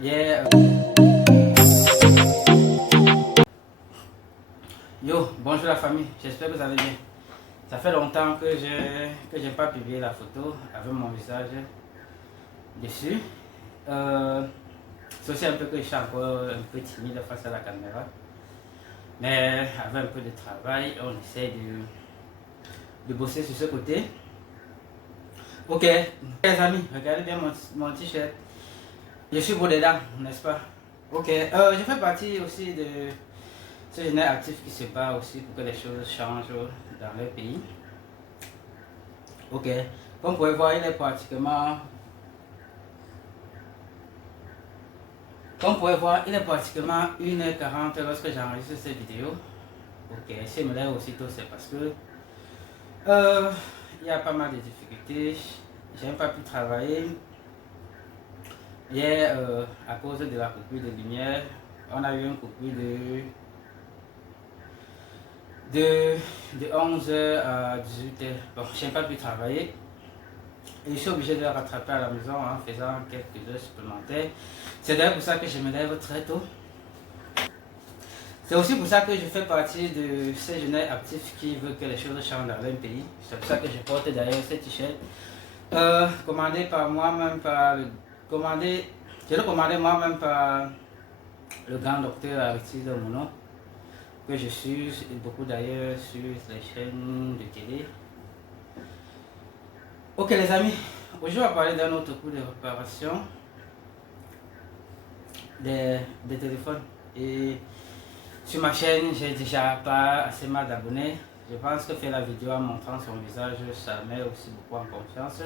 Yeah. Yo, bonjour la famille, j'espère que vous allez bien. Ça fait longtemps que j'ai pas publié la photo avec mon visage dessus. C'est aussi un peu que je suis encore un peu timide face à la caméra. Mais avec un peu de travail, on essaie de bosser sur ce côté. Ok, les amis, regardez bien mon t-shirt. Je suis beau dedans, n'est-ce pas? Ok, je fais partie aussi de ces jeunes actifs qui se battent aussi pour que les choses changent dans leur pays. Ok, comme vous pouvez voir, il est pratiquement 1h40 lorsque j'enregistre cette vidéo. Ok, si je me lève aussitôt, c'est parce que il y a pas mal de difficultés. J'ai pas pu travailler. Hier, à cause de la coupure de lumière, on a eu une coupure de 11h à 18h. Bon, je n'ai pas pu travailler. Et je suis obligé de le rattraper à la maison en faisant quelques heures supplémentaires. C'est d'ailleurs pour ça que je me lève très tôt. C'est aussi pour ça que je fais partie de ces jeunes actifs qui veulent que les choses changent dans leur pays. C'est pour ça que je porte d'ailleurs ce t-shirt. Commandé par moi-même je l'ai commandé moi-même par le grand docteur Aristide Mounon, que je suis beaucoup d'ailleurs sur les chaînes de télé. Ok les amis, aujourd'hui on va parler d'un autre coup de réparation des téléphones. Et sur ma chaîne, j'ai déjà pas assez mal d'abonnés. Je pense que faire la vidéo en montrant son visage, ça met aussi beaucoup en confiance.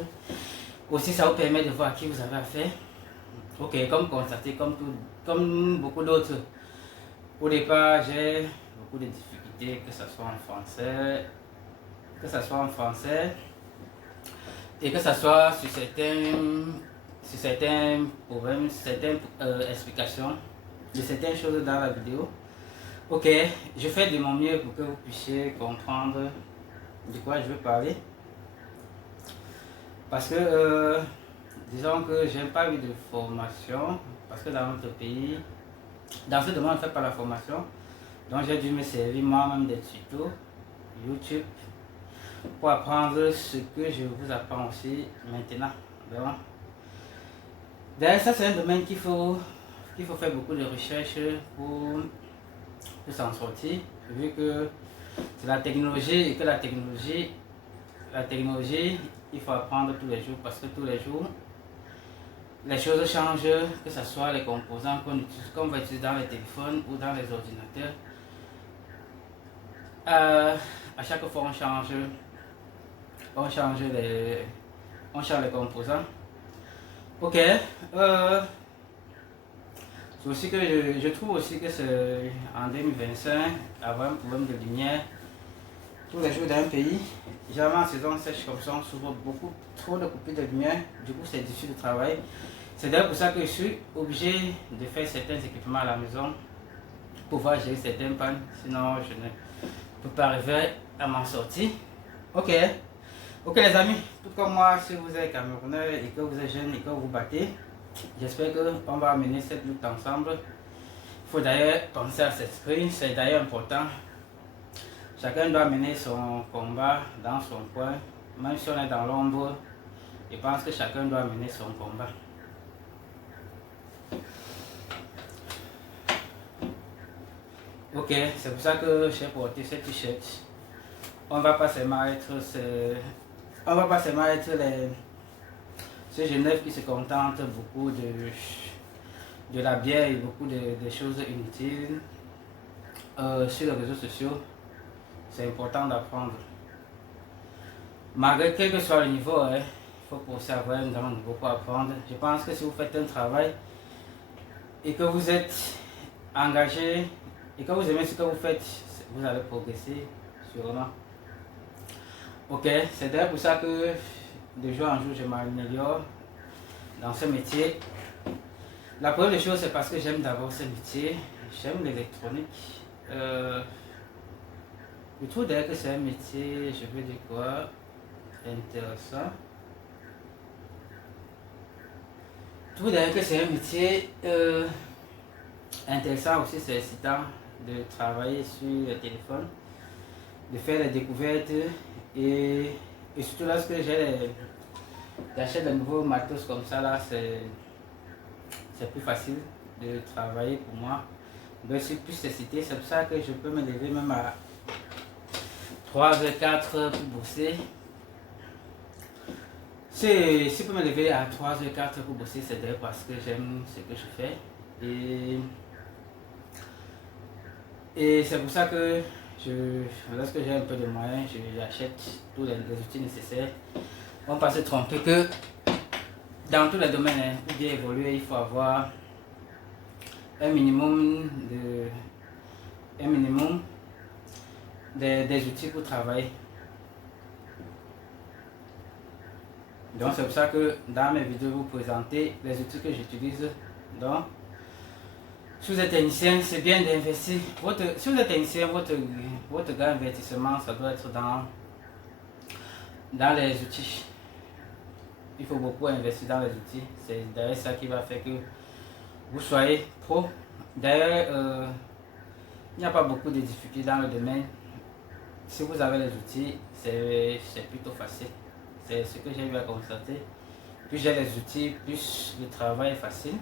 Aussi, ça vous permet de voir à qui vous avez affaire. Ok, comme constaté, comme beaucoup d'autres, au départ, j'ai beaucoup de difficultés, que ce soit en français, et que ce soit sur certains problèmes, certaines explications de certaines choses dans la vidéo. Ok, je fais de mon mieux pour que vous puissiez comprendre de quoi je veux parler. Parce que, disons que je n'ai pas eu de formation, parce que dans notre pays, dans ce domaine, on ne fait pas la formation. Donc j'ai dû me servir moi-même des tutos YouTube pour apprendre ce que je vous apprends aussi maintenant. Donc, d'ailleurs, ça c'est un domaine qu'il faut faire beaucoup de recherches pour s'en sortir, vu que c'est la technologie et que la technologie, il faut apprendre tous les jours parce que tous les jours, les choses changent, que ce soit les composants qu'on va utiliser dans les téléphones ou dans les ordinateurs. À chaque fois, on change les composants. Ok. C'est aussi que je trouve aussi que c'est en 2025, avoir un problème de lumière tous les jours dans un pays. Jamais en saison sèche comme ça, on souvent beaucoup trop de coupures de lumière. Du coup, c'est difficile de travailler. C'est d'ailleurs pour ça que je suis obligé de faire certains équipements à la maison pour pouvoir gérer certaines pannes. Sinon, je ne peux pas arriver à m'en sortir. Ok. Ok les amis, tout comme moi, si vous êtes Camerounais et que vous êtes jeune et que vous vous battez, j'espère qu'on va mener cette lutte ensemble. Il faut d'ailleurs penser à s'exprimer, c'est d'ailleurs important. Chacun doit mener son combat dans son coin, même si on est dans l'ombre. Je pense que chacun doit mener son combat. Ok, c'est pour ça que j'ai porté cette t-shirt. On va pas seulement être ces jeunes qui se contentent beaucoup de la bière et beaucoup de choses inutiles sur les réseaux sociaux. C'est important d'apprendre. Malgré quel que soit le niveau, il faut aussi avoir un grand niveau pour apprendre. Je pense que si vous faites un travail et que vous êtes engagé et que vous aimez ce que vous faites, vous allez progresser sûrement. Ok, c'est d'ailleurs pour ça que de jour en jour je m'améliore dans ce métier. La première des choses, c'est parce que j'aime d'abord ce métier. J'aime l'électronique. Je trouve d'ailleurs que c'est un métier, je veux dire quoi, intéressant. trouve d'ailleurs que c'est un métier intéressant aussi, c'est excitant de travailler sur le téléphone, de faire des découvertes et surtout lorsque j'achète de nouveaux matos comme ça là, c'est plus facile de travailler pour moi. Donc je suis plus excité, c'est pour ça que je peux me lever même à 3h, 4h pour bosser. Si je peux me lever à 3h, 4h pour bosser, c'est d'ailleurs parce que j'aime ce que je fais. Et c'est pour ça que lorsque j'ai un peu de moyens, j'achète tous les outils nécessaires. On ne va pas se tromper que dans tous les domaines, pour bien évoluer, il faut avoir un minimum des outils pour travailler. Donc c'est pour ça que dans mes vidéos, vous présentez les outils que j'utilise. Donc, si vous êtes technicien, c'est bien d'investir. Si vous êtes technicien, votre grand investissement, ça doit être dans les outils. Il faut beaucoup investir dans les outils. C'est d'ailleurs ça qui va faire que vous soyez pro. D'ailleurs, il n'y a pas beaucoup de difficultés dans le domaine. Si vous avez les outils, c'est plutôt facile. C'est ce que j'ai eu à constater. Plus j'ai les outils, plus le travail est facile.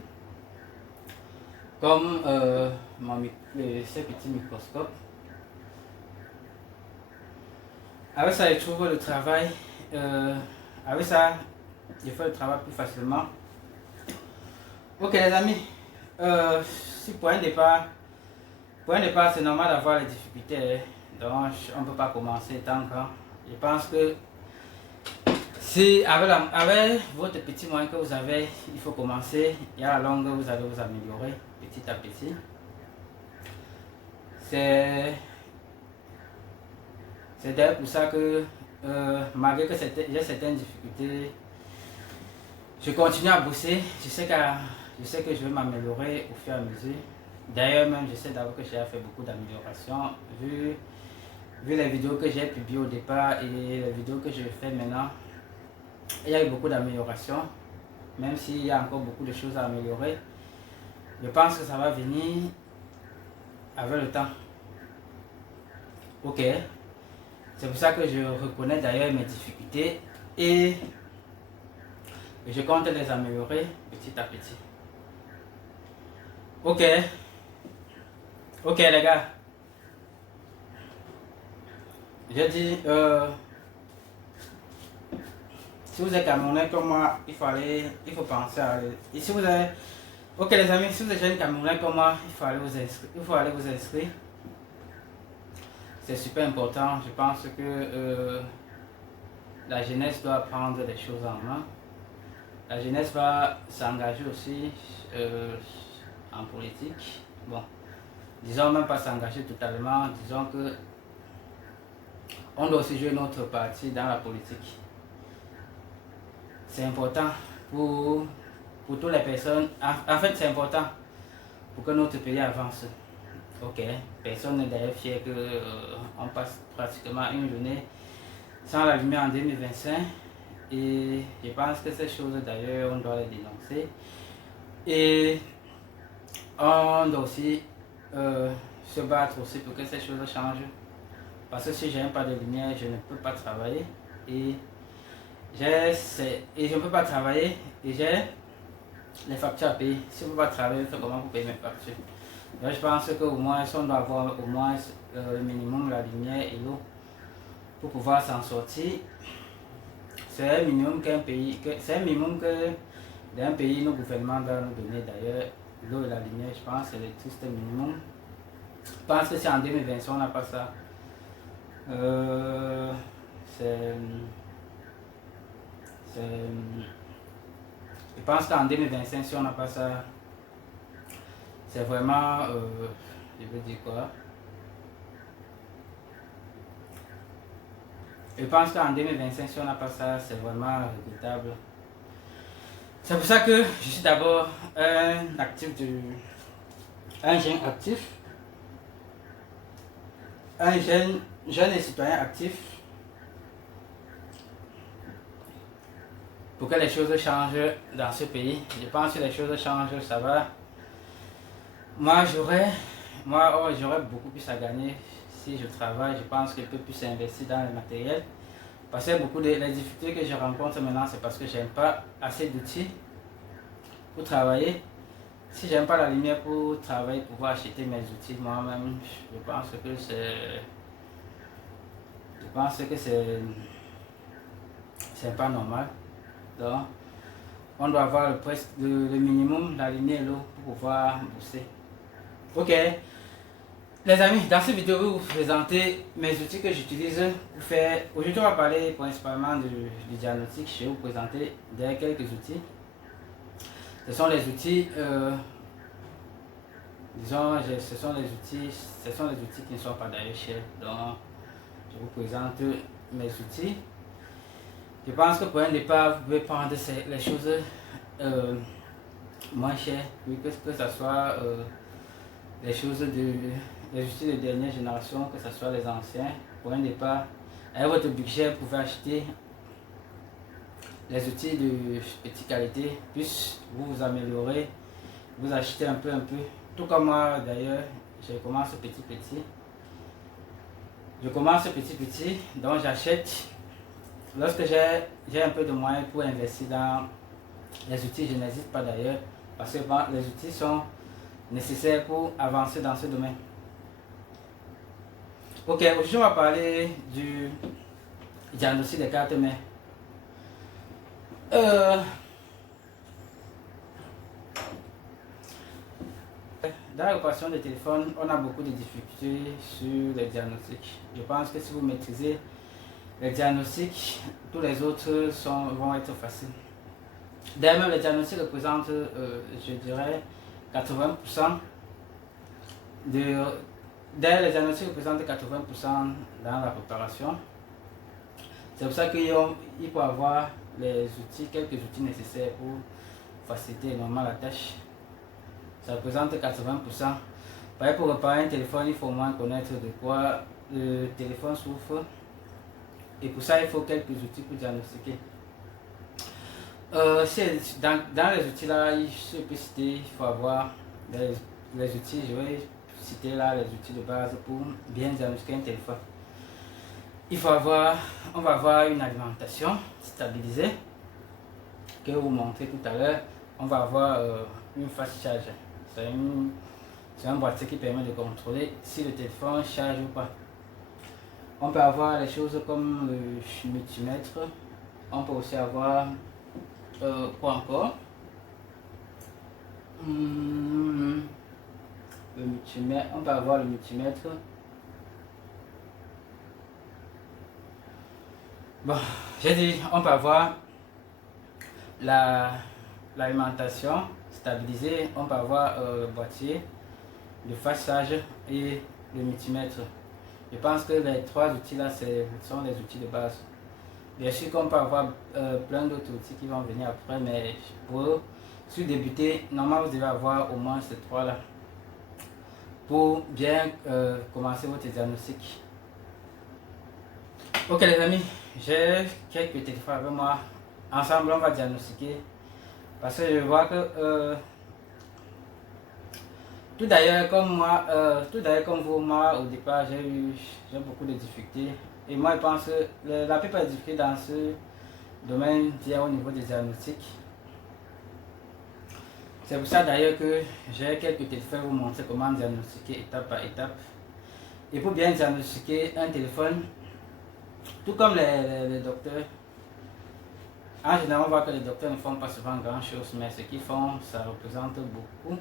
Comme ce petit microscope. Avec ça, je trouve le travail. Avec ça, je fais le travail plus facilement. Ok les amis, si pour un départ, c'est normal d'avoir les difficultés. Donc on ne peut pas commencer tant que. Je pense que si avec votre petit moyen que vous avez, il faut commencer. Et à la longue, vous allez vous améliorer petit à petit. C'est d'ailleurs pour ça que malgré que j'ai certaines difficultés, je continue à bosser. Je sais que je vais m'améliorer au fur et à mesure. D'ailleurs même, je sais d'abord que j'ai fait beaucoup d'améliorations vu les vidéos que j'ai publiées au départ et les vidéos que je fais maintenant. Il y a eu beaucoup d'améliorations, même s'il y a encore beaucoup de choses à améliorer. Je pense que ça va venir avec le temps. Ok, c'est pour ça que je reconnais d'ailleurs mes difficultés et je compte les améliorer petit à petit. Ok, les gars, j'ai dit, si vous êtes Camerounais comme moi, il faut penser à aller. Et si vous avez, ok les amis, si vous êtes jeunes Camerounais comme moi, il faut aller vous inscrire. C'est super important. Je pense que la jeunesse doit prendre les choses en main. La jeunesse va s'engager aussi en politique. Bon, disons même pas s'engager totalement, disons que on doit aussi jouer notre partie dans la politique. C'est important pour toutes les personnes. En fait, c'est important pour que notre pays avance. Ok, personne n'est d'ailleurs fier qu'on passe pratiquement une journée sans la lumière en 2025. Et je pense que ces choses d'ailleurs, on doit les dénoncer. Et on doit aussi se battre aussi pour que ces choses changent. Parce que si je n'ai pas de lumière, je ne peux pas travailler. Et je ne peux pas travailler et j'ai les factures à payer. Si vous ne pouvez pas travailler, vous faites comment pour payer mes factures? Donc je pense qu'au moins, si on doit avoir au moins le minimum, la lumière et l'eau pour pouvoir s'en sortir, c'est un minimum qu'un pays, d'un pays, nos gouvernements doivent nous donner d'ailleurs. L'eau et la lumière, je pense, c'est le triste minimum. Je pense que si en 2020 on n'a pas ça, je pense qu'en 2025, si on n'a pas ça, c'est vraiment, je veux dire quoi? Je pense qu'en 2025, si on n'a pas ça, c'est vraiment regrettable. C'est pour ça que je suis d'abord un jeune actif, un jeune et citoyen actif. pour que les choses changent dans ce pays. Je pense que les choses changent, ça va. Moi, j'aurais beaucoup plus à gagner si je travaille. Je pense que je peux plus investir dans le matériel. Parce que beaucoup les difficultés que je rencontre maintenant, c'est parce que je n'ai pas assez d'outils pour travailler. Si j'aime pas la lumière pour travailler, pour pouvoir acheter mes outils moi-même, je pense que c'est pas normal. Donc, on doit avoir le minimum, la lumière et l'eau pour pouvoir booster. Ok, les amis, dans cette vidéo, je vais vous présenter mes outils que j'utilise pour faire. Aujourd'hui, on va parler principalement du diagnostic. Je vais vous présenter quelques outils. Ce sont les outils, disons, ce sont les outils qui ne sont pas d'ailleurs chers. Donc, je vous présente mes outils. Je pense que pour un départ, vous pouvez prendre les choses moins chères, que ce soit les outils de dernière génération, que ce soit les anciens. Pour un départ, avec votre budget, vous pouvez acheter les outils de petite qualité, puis vous améliorez, vous achetez un peu. Tout comme moi d'ailleurs, je commence petit. Donc j'achète. Lorsque j'ai un peu de moyens pour investir dans les outils, je n'hésite pas d'ailleurs, parce que les outils sont nécessaires pour avancer dans ce domaine. Ok, aujourd'hui on va parler du diagnostic des cartes mères. Dans l'opération de téléphone, on a beaucoup de difficultés sur les diagnostics. Je pense que si vous maîtrisez les diagnostics, tous les autres vont être faciles. D'ailleurs, même les diagnostics représentent, je dirais, 80% d'ailleurs, les diagnostics représentent 80% dans la préparation. C'est pour ça qu'il faut avoir quelques outils nécessaires pour faciliter énormément la tâche. Ça représente 80%. Par exemple, pour réparer un téléphone, il faut au moins connaître de quoi le téléphone souffre. Et pour ça, il faut quelques outils pour diagnostiquer. Dans les outils là, je peux citer, il faut avoir les outils, je vais citer là les outils de base pour bien diagnostiquer un téléphone. On va avoir une alimentation stabilisée, que je vous montrer tout à l'heure. On va avoir une fast charge. C'est un boîtier qui permet de contrôler si le téléphone charge ou pas. On peut avoir les choses comme le multimètre. On peut aussi avoir quoi encore? Le multimètre. On peut avoir le multimètre. Bon, j'ai dit, on peut avoir l'alimentation stabilisée. On peut avoir le boîtier, le fast charge et le multimètre. Je pense que les trois outils là sont les outils de base. Bien sûr qu'on peut avoir plein d'autres outils qui vont venir après, mais pour débuter, normalement vous devez avoir au moins ces trois là pour bien commencer votre diagnostic. Ok les amis, j'ai quelques téléphones avec moi. Ensemble on va diagnostiquer parce que je vois que tout d'ailleurs comme vous, moi au départ j'ai beaucoup de difficultés. Et moi je pense que la plupart des difficultés dans ce domaine vient au niveau des diagnostics. C'est pour ça d'ailleurs que j'ai quelques téléphones pour vous montrer comment diagnostiquer étape par étape. Et pour bien diagnostiquer un téléphone, tout comme les docteurs, en général on voit que les docteurs ne font pas souvent grand chose, mais ce qu'ils font, ça représente beaucoup.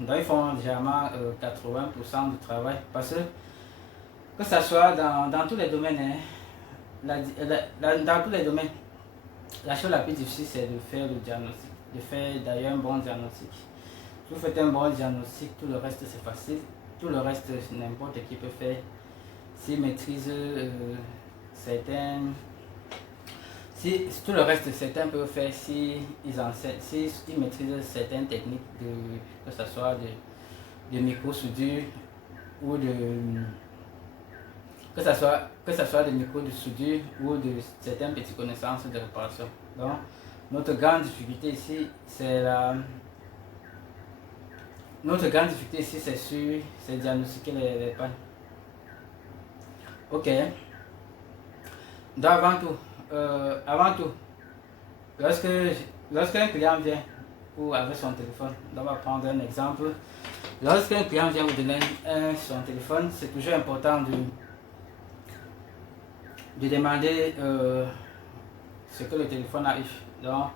Donc ils font généralement 80% du travail, parce que ça soit dans tous les domaines, hein, dans tous les domaines, la chose la plus difficile c'est de faire le diagnostic, de faire d'ailleurs un bon diagnostic. Si vous faites un bon diagnostic, tout le reste c'est facile, tout le reste n'importe qui peut faire, s'il maîtrise si tout le reste certains peuvent faire, s'ils maîtrisent certaines techniques, que ce soit de micro-soudure ou que ça soit des micros de soudure ou de certaines petites connaissances de réparation. Donc, notre grande difficulté ici, c'est diagnostiquer les pannes. Ok. Donc avant tout, lorsqu'un client vient avec son téléphone, on va prendre un exemple. Lorsqu'un client vient vous donner son téléphone, c'est toujours important de demander ce que le téléphone arrive. Donc,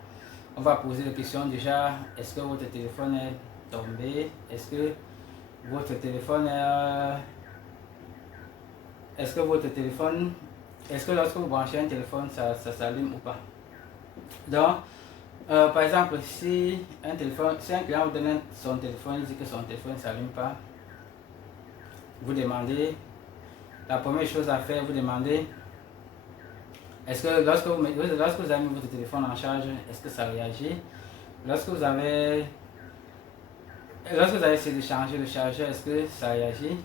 on va poser la question déjà, est-ce que votre téléphone est tombé? Est-ce que votre téléphone est-ce que lorsque vous branchez un téléphone, ça s'allume ou pas? Donc, par exemple, si un client vous donne son téléphone, il dit que son téléphone ne s'allume pas, vous demandez, la première chose à faire, vous demandez, est-ce que lorsque vous avez mis votre téléphone en charge, est-ce que ça réagit? Lorsque vous avez essayé de changer le chargeur, est-ce que ça réagit?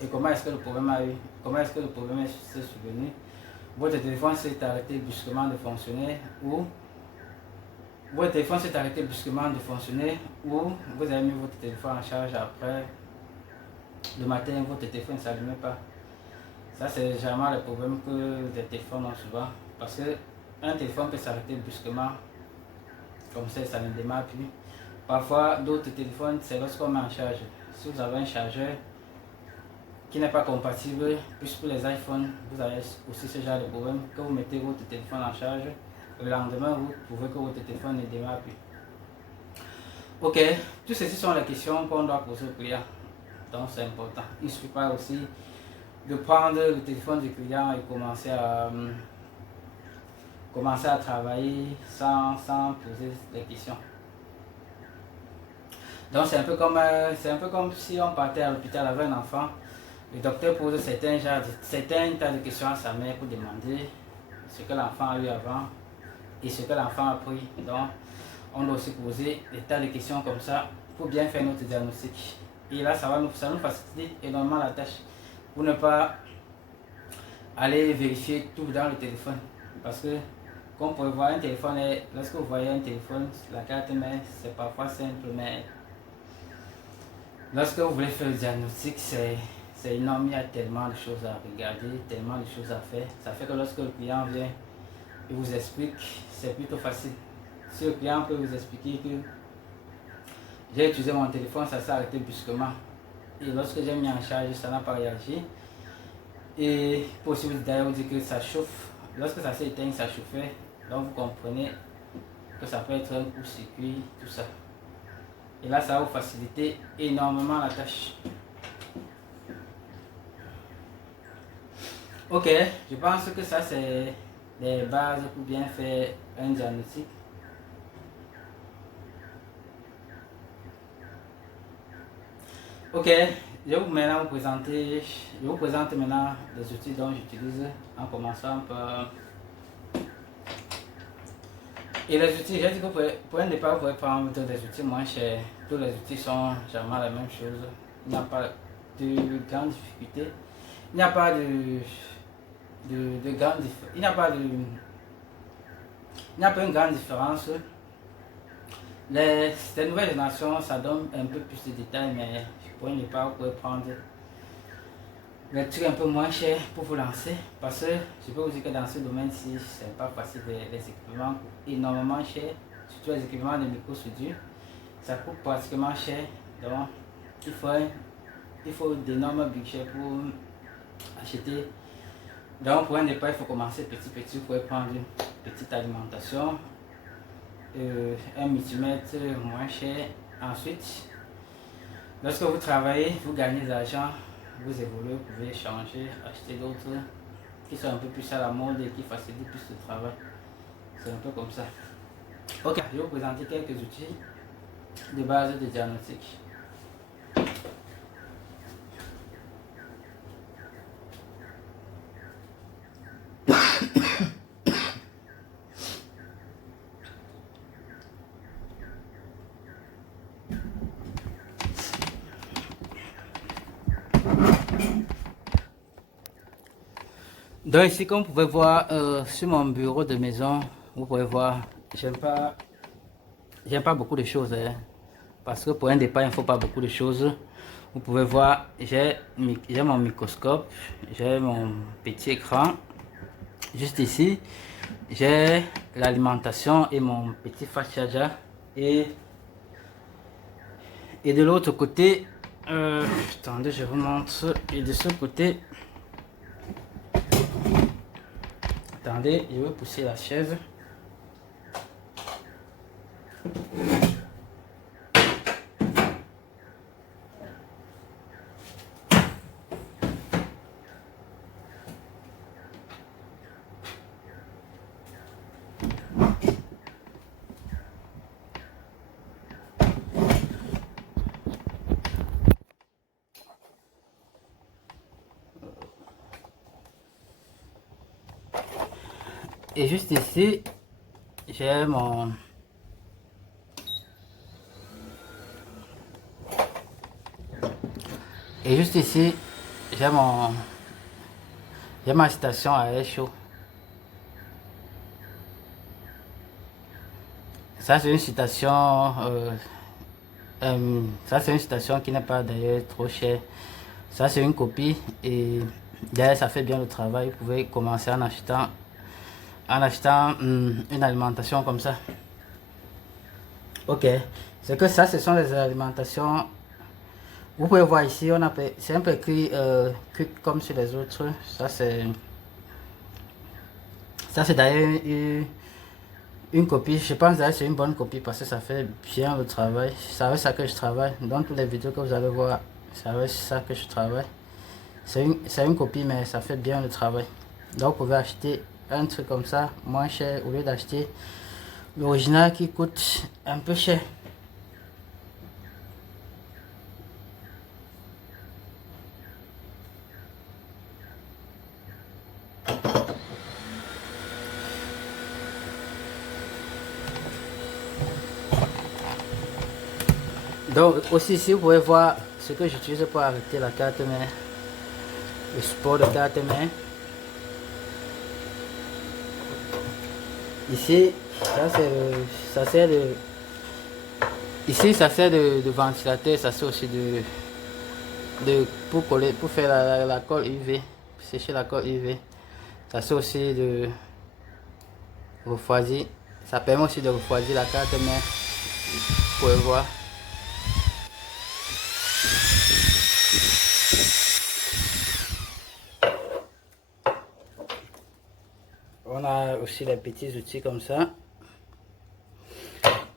Et comment est-ce que le problème s'est survenu? Votre téléphone s'est arrêté brusquement de fonctionner ou vous avez mis votre téléphone en charge après le matin, votre téléphone ne s'allumait pas. Ça, c'est généralement le problème que les téléphones ont souvent. Parce qu'un téléphone peut s'arrêter brusquement, comme ça ne démarre plus. Parfois, d'autres téléphones, c'est lorsqu'on met en charge. Si vous avez un chargeur qui n'est pas compatible, plus pour les iPhones, vous avez aussi ce genre de problème. Que vous mettez votre téléphone en charge, le lendemain, vous trouvez que votre téléphone ne démarre plus. Ok, tout ceci sont les questions qu'on doit poser au client. Donc, c'est important. Il ne suffit pas aussi de prendre le téléphone du client et commencer à travailler sans poser des questions. Donc c'est un peu comme si on partait à l'hôpital avec un enfant. Le docteur pose certains tas de questions à sa mère pour demander ce que l'enfant a eu avant et ce que l'enfant a pris. Donc on doit aussi poser des tas de questions comme ça pour bien faire notre diagnostic. Et là ça nous facilite énormément la tâche pour ne pas aller vérifier tout dans le téléphone. Parce que comme vous pouvez voir, un téléphone, lorsque vous voyez un téléphone, la carte mère, c'est parfois simple, mais lorsque vous voulez faire le diagnostic, c'est énorme, il y a tellement de choses à regarder, tellement de choses à faire. Ça fait que lorsque le client vient et vous explique, c'est plutôt facile. Si le client peut vous expliquer que j'ai utilisé mon téléphone, ça s'est arrêté brusquement. Et lorsque j'ai mis en charge, ça n'a pas réagi. Et possible d'ailleurs vous dire que ça chauffe. Lorsque ça s'est éteint, ça chauffait. Donc vous comprenez que ça peut être un court-circuit, tout ça. Et là, ça va vous faciliter énormément la tâche. Ok, je pense que ça c'est les bases pour bien faire un diagnostic. Ok, je vous présente maintenant les outils dont j'utilise en commençant par... Et les outils, j'ai dit que pour un départ, vous pouvez prendre des outils moins chers. Tous les outils sont généralement la même chose. Il n'y a pas de grande difficulté. Il n'y a pas une grande différence. Les nouvelles générations, ça donne un peu plus de détails, mais pour un départ, vous pouvez prendre les trucs un peu moins chers pour vous lancer. Parce que je peux vous dire que dans ce domaine-ci, c'est pas facile. Les équipements coûtent énormément cher, surtout les équipements de micro-soudure. Ça coûte pratiquement cher. Donc, il faut d'énormes budgets pour acheter. Donc, pour un départ, il faut commencer petit. Vous pouvez prendre une petite alimentation, un multimètre moins cher. Ensuite, lorsque vous travaillez, vous gagnez de l'argent, vous évoluez, vous pouvez changer, acheter d'autres qui sont un peu plus à la mode et qui facilitent plus le travail. C'est un peu comme ça. Ok, je vais vous présenter quelques outils de base de diagnostic. Donc ici, comme vous pouvez voir sur mon bureau de maison, vous pouvez voir, j'aime pas beaucoup de choses, hein, parce que pour un départ, il ne faut pas beaucoup de choses. Vous pouvez voir, j'ai mon microscope, j'ai mon petit écran. Juste ici, j'ai l'alimentation et mon petit fast charger. Et de l'autre côté, attendez, je vous montre. Et de ce côté, attendez, je vais pousser la chaise. Et juste ici, j'ai mon... Et juste ici, j'ai ma station à air chaud. Ça c'est une station, ça c'est une station qui n'est pas d'ailleurs trop chère. Ça c'est une copie et d'ailleurs ça fait bien le travail. Vous pouvez commencer en achetant une alimentation comme ça. Ok, c'est que ça ce sont les alimentations. Vous pouvez voir ici, c'est un peu écrit quick comme sur les autres. Ça c'est d'ailleurs une copie. Je pense d'ailleurs c'est une bonne copie parce que ça fait bien le travail. C'est avec ça que je travaille. Dans toutes les vidéos que vous allez voir, c'est avec ça que je travaille. C'est une copie mais ça fait bien le travail. Donc vous pouvez acheter un truc comme ça moins cher au lieu d'acheter l'original qui coûte un peu cher. Donc aussi ici vous pouvez voir ce que j'utilise pour arrêter la carte mère, le support de carte mère. Ici ça sert de ventilateur, ça sert aussi pour faire la colle UV, sécher la colle UV. Ça sert aussi de refroidir, ça permet aussi de refroidir la carte mère. Vous pouvez voir. On a aussi les petits outils comme ça.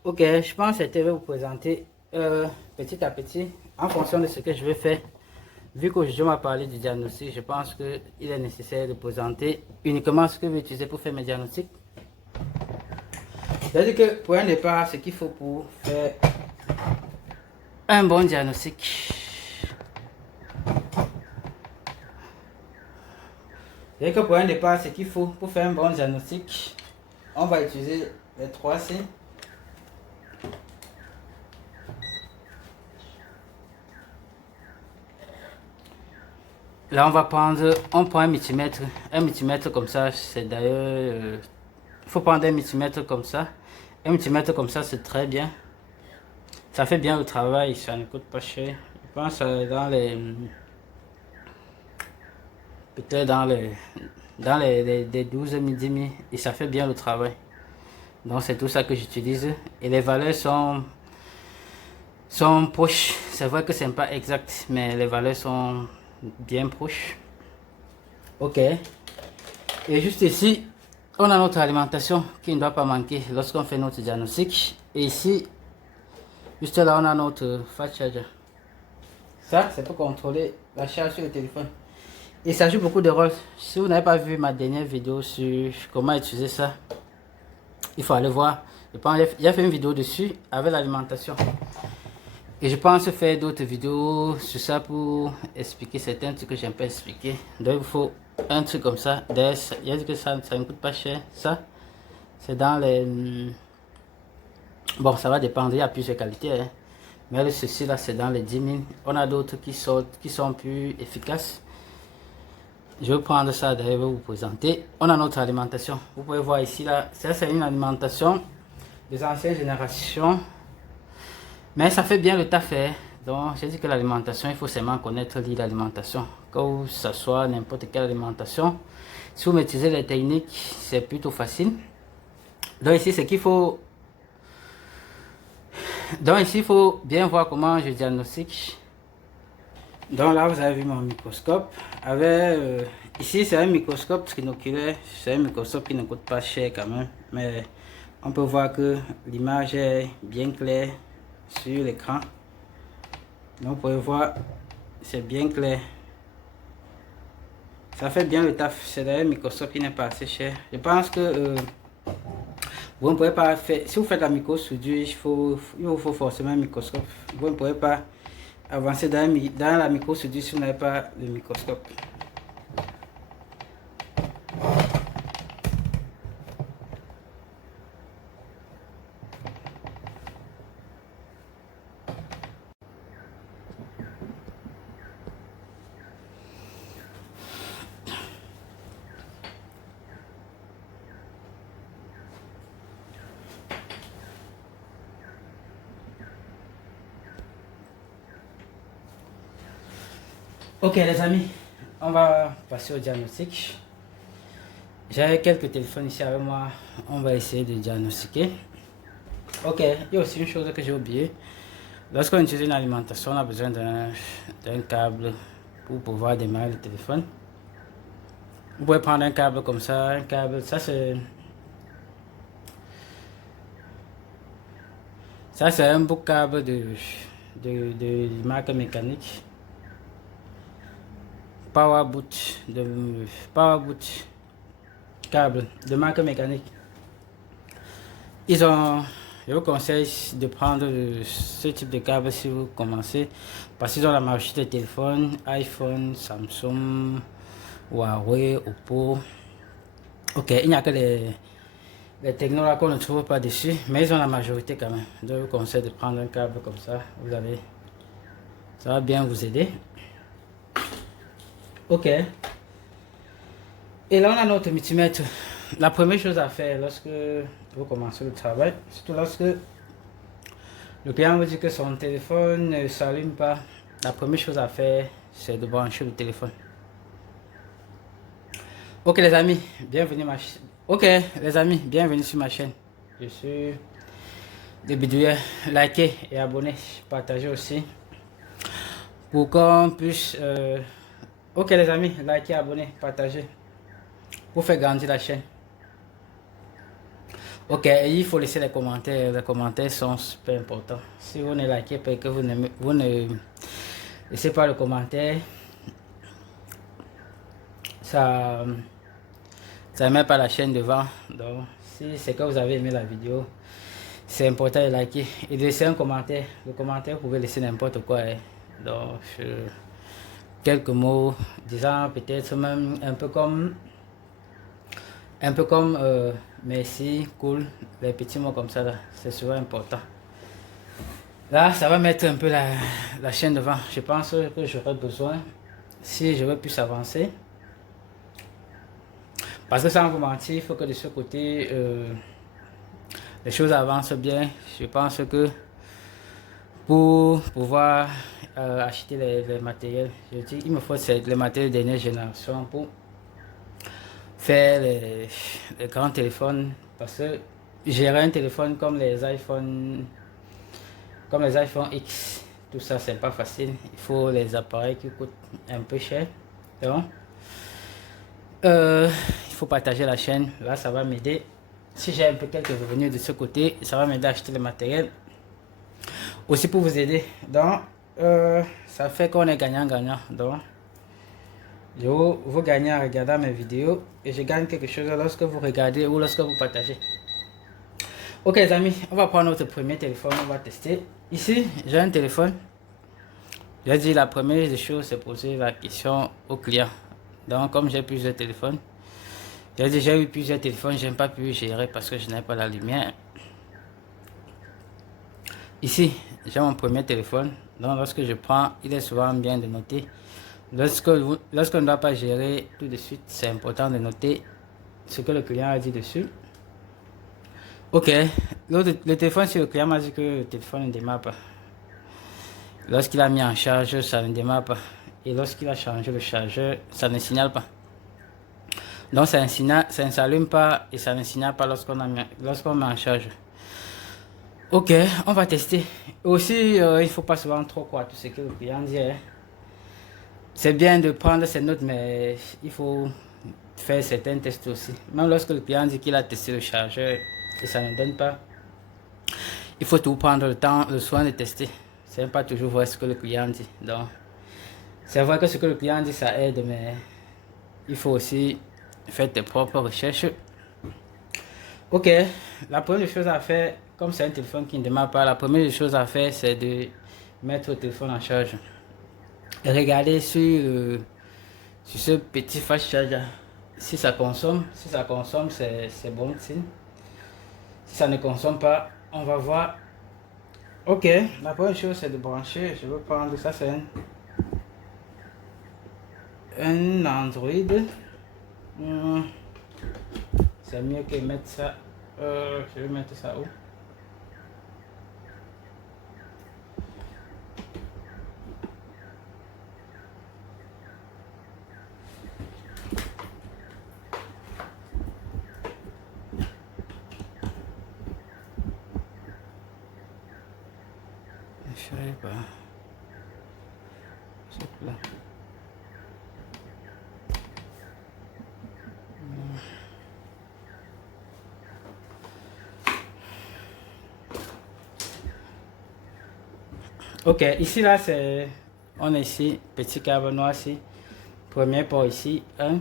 Ok, je pense que c'était vous présenter petit à petit en fonction de ce que je vais faire. Vu qu'aujourd'hui on va parler du diagnostic, je pense qu'il est nécessaire de présenter uniquement ce que je vais utiliser pour faire mes diagnostics. C'est-à-dire que pour un départ, ce qu'il faut pour faire un bon diagnostic. C'est que pour un départ, ce qu'il faut pour faire un bon diagnostic, on va utiliser les 3C. Là, on prend un multimètre. Un multimètre comme ça, c'est d'ailleurs... il faut prendre un multimètre comme ça. Un multimètre comme ça, c'est très bien. Ça fait bien le travail, ça ne coûte pas cher. Je pense dans les... Peut-être dans les 12 000, 10 000, et ça fait bien le travail. Donc c'est tout ça que j'utilise. Et les valeurs sont proches. C'est vrai que c'est pas exact, mais les valeurs sont bien proches. Ok. Et juste ici, on a notre alimentation qui ne doit pas manquer lorsqu'on fait notre diagnostic. Et ici, juste là, on a notre fast charger. Ça, c'est pour contrôler la charge sur le téléphone. Et ça joue beaucoup de rôle. Si vous n'avez pas vu ma dernière vidéo sur comment utiliser ça, il faut aller voir. Je pense j'ai fait une vidéo dessus avec l'alimentation. Et je pense faire d'autres vidéos sur ça pour expliquer certains trucs que j'aime pas expliquer. Donc il faut un truc comme ça. D'ailleurs, il dit que ça ne coûte pas cher. Ça, c'est dans les... Bon, ça va dépendre, il y a plusieurs qualités. Hein. Mais ceci là, c'est dans les 10 000. On a d'autres qui sont plus efficaces. Je vais prendre ça d'ailleurs, je vais vous présenter. On a notre alimentation. Vous pouvez voir ici, là, ça c'est une alimentation des anciennes générations. Mais ça fait bien le taf. Donc, j'ai dit que l'alimentation, il faut seulement connaître l'alimentation. Que ce soit n'importe quelle alimentation, si vous maîtrisez les techniques, c'est plutôt facile. Donc ici, c'est qu'il faut... Donc ici, il faut bien voir comment je diagnostique. Donc là, vous avez vu mon microscope. Ici, c'est un microscope trinoculaire. C'est un microscope qui ne coûte pas cher quand même. Mais on peut voir que l'image est bien claire sur l'écran. Donc vous pouvez voir, c'est bien clair. Ça fait bien le taf. C'est d'ailleurs un microscope qui n'est pas assez cher. Je pense que vous ne pouvez pas faire... Si vous faites la microsoudure, il vous faut forcément un microscope. Vous ne pouvez pas avancer dans la microsoudure si vous n'avez pas le microscope. Ok les amis, on va passer au diagnostic. J'ai quelques téléphones ici avec moi, on va essayer de diagnostiquer. Ok, il y a aussi une chose que j'ai oublié. Lorsqu'on utilise une alimentation, on a besoin d'un câble pour pouvoir démarrer le téléphone. Vous pouvez prendre un câble comme ça, un câble, ça c'est un beau câble de marque mécanique. Powerboot câble de marque mécanique. Je vous conseille de prendre ce type de câble si vous commencez, parce qu'ils ont la majorité des téléphones, iPhone, Samsung, Huawei, Oppo. Ok, il n'y a que les technos là qu'on ne trouve pas dessus, mais ils ont la majorité quand même. Donc je vous conseille de prendre un câble comme ça, ça va bien vous aider. Ok. Et là, on a notre multimètre. La première chose à faire lorsque vous commencez le travail, surtout lorsque le client vous dit que son téléphone ne s'allume pas, la première chose à faire, c'est de brancher le téléphone. Ok les amis, bienvenue sur ma chaîne. Je suis le bidouilleur. Likez et abonnez, partagez aussi pour qu'on puisse... Ok les amis, likez, abonnez, partagez pour faire grandir la chaîne. Ok, il faut laisser les commentaires. Les commentaires sont super importants. Si vous ne likez pas et que vous ne laissez pas le commentaire, ça ne met pas la chaîne devant. Donc, si c'est que vous avez aimé la vidéo, c'est important de liker et de laisser un commentaire. Le commentaire, vous pouvez laisser n'importe quoi. Donc, quelques mots, disant peut-être même un peu comme merci, cool, les petits mots comme ça là, c'est souvent important. Là, ça va mettre un peu la chaîne devant. Je pense que j'aurais besoin, si je veux plus avancer, parce que sans vous mentir, il faut que de ce côté, les choses avancent bien. Je pense que pour pouvoir acheter les matériels, je dis, il me faut les matériels de dernière génération pour faire les grands téléphones, parce que gérer un téléphone comme les iPhone X, tout ça c'est pas facile. Il faut les appareils qui coûtent un peu cher. Donc il faut partager la chaîne. Là ça va m'aider. Si j'ai un peu quelques revenus de ce côté, ça va m'aider à acheter le matériel aussi pour vous aider. Donc ça fait qu'on est gagnant-gagnant. Donc vous gagnez en regardant mes vidéos et je gagne quelque chose lorsque vous regardez ou lorsque vous partagez. Ok les amis, on va prendre notre premier téléphone, on va tester. Ici, j'ai un téléphone. J'ai dit la première des choses, c'est poser la question au client. Donc comme j'ai plusieurs téléphones, j'ai déjà eu plusieurs téléphones, je n'ai pas pu gérer parce que je n'ai pas la lumière. Ici, j'ai mon premier téléphone. Donc lorsque je prends, il est souvent bien de noter Lorsqu'on ne doit pas gérer tout de suite, c'est important de noter ce que le client a dit dessus. Ok, le téléphone, si le client m'a dit que le téléphone ne démarre pas. Lorsqu'il a mis en charge, ça ne démarre pas. Et lorsqu'il a changé le chargeur, ça ne signale pas. Donc ça ne s'allume pas et ça ne signale pas lorsqu'on met en charge. Ok, on va tester. Aussi, il ne faut pas souvent trop croire tout ce que le client dit. Hein. C'est bien de prendre ses notes, mais il faut faire certains tests aussi. Même lorsque le client dit qu'il a testé le chargeur et ça ne donne pas, il faut tout prendre le soin de tester. C'est pas toujours vrai ce que le client dit. Donc, c'est vrai que ce que le client dit, ça aide, mais il faut aussi faire tes propres recherches. Ok, la première chose à faire, comme c'est un téléphone qui ne démarre pas, la première chose à faire, c'est de mettre le téléphone en charge. Et regarder sur ce petit flash charger. Si ça consomme, c'est bon signe. Si ça ne consomme pas, on va voir. Ok, la première chose c'est de brancher. Je veux prendre ça, c'est un Android. C'est mieux que mettre ça. Je vais mettre ça où? Je sais pas. C'est là. Ok, ici là c'est. On est ici, petit câble noir ici. Premier port ici, 1.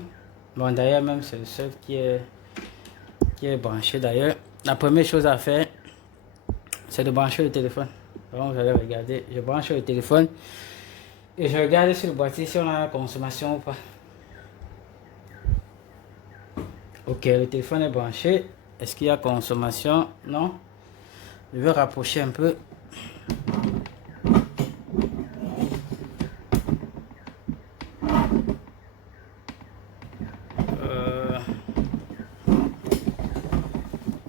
Bon d'ailleurs même c'est le seul qui est branché d'ailleurs. La première chose à faire, c'est de brancher le téléphone. Donc vous allez regarder, je branche le téléphone et je regarde sur le boîtier si on a la consommation ou pas. Ok, le téléphone est branché. Est-ce qu'il y a consommation? Non. Je vais rapprocher un peu.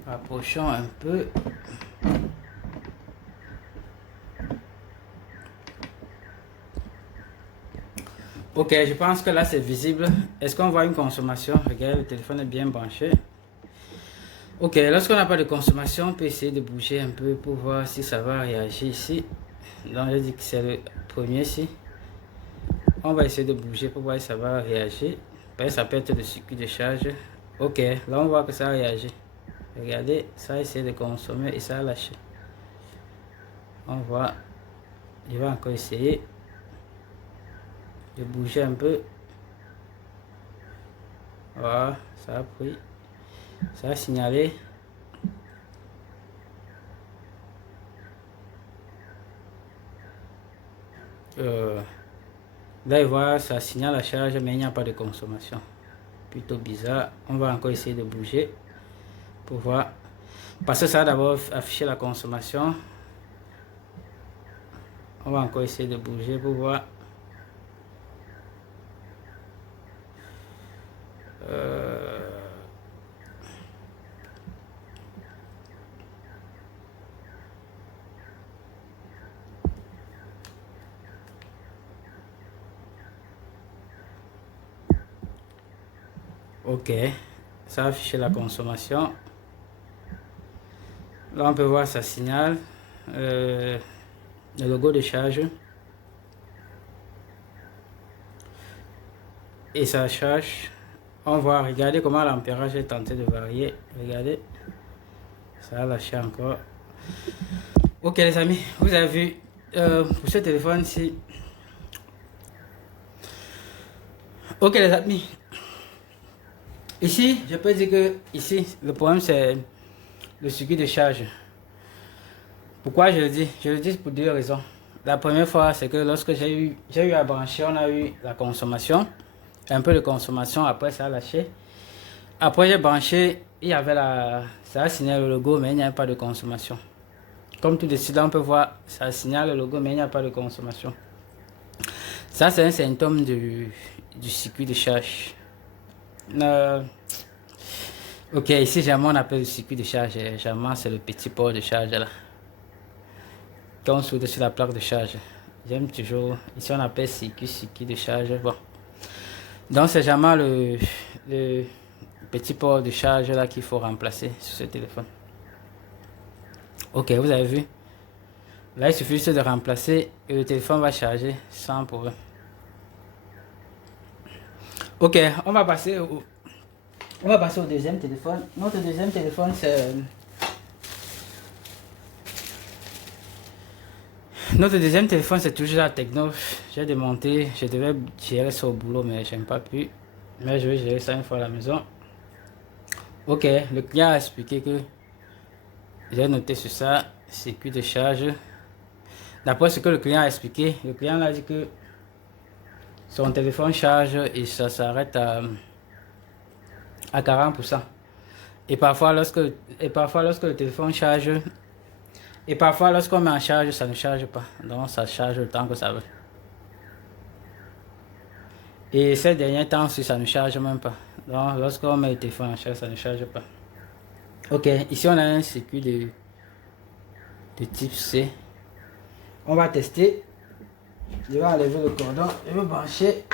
Rapprochons un peu. Ok, je pense que là c'est visible. Est-ce qu'on voit une consommation? Regarde, le téléphone est bien branché. Ok, lorsqu'on n'a pas de consommation, on peut essayer de bouger un peu pour voir si ça va réagir ici. Donc je dis que c'est le premier ici. On va essayer de bouger pour voir si ça va réagir. Ça peut être le circuit de charge. Ok, là on voit que ça a réagi. Regardez, ça a essayé de consommer et ça a lâché. On voit. Je vais encore essayer de bouger un peu. Voilà, ça a pris. Ça a signalé. Là, voilà, ça signale la charge, mais il n'y a pas de consommation. Plutôt bizarre. On va encore essayer de bouger pour voir. Parce que ça va d'abord afficher la consommation. On va encore essayer de bouger pour voir. Ok, ça a affiché la consommation. Là, on peut voir ça signale le logo de charge. Et ça charge. On voit, regardez comment l'ampérage est tenté de varier. Regardez, ça a lâché encore. Ok les amis, vous avez vu pour ce téléphone-ci. Ok les amis. Ici, je peux dire que ici, le problème c'est le circuit de charge. Pourquoi je le dis? Je le dis pour deux raisons. La première fois, c'est que lorsque j'ai eu à brancher, on a eu la consommation. Un peu de consommation, après ça a lâché. Après j'ai branché, il y avait ça a signalé le logo, mais il n'y avait pas de consommation. Comme tout de suite, là on peut voir, ça signale le logo, mais il n'y a pas de consommation. Ça, c'est un symptôme du circuit de charge. Ok, ici, jamais on appelle le circuit de charge. Jamais, c'est le petit port de charge là. Quand on soude sur la plaque de charge. J'aime toujours. Ici, on appelle circuit de charge. Bon. Donc, c'est jamais le petit port de charge là qu'il faut remplacer sur ce téléphone. Ok, vous avez vu. Là, il suffit juste de remplacer et le téléphone va charger sans problème. Ok, on va passer au deuxième téléphone. Notre deuxième téléphone, c'est... Notre deuxième téléphone, c'est toujours la Tecno. J'ai démonté, je devais gérer ça au boulot, mais je n'ai pas pu. Mais je vais gérer ça une fois à la maison. Ok, le client a expliqué que j'ai noté sur ça, circuit de charge. D'après ce que le client a expliqué, le client a dit que son téléphone charge et ça s'arrête à 40%. Et parfois, lorsque le téléphone charge, et parfois lorsqu'on met en charge, ça ne charge pas. Donc ça charge le temps que ça veut. Et ces derniers temps aussi, ça ne charge même pas. Donc lorsqu'on met le téléphone en charge, ça ne charge pas. Ok, ici on a un circuit de type C. On va tester. Je vais enlever le cordon. Je vais brancher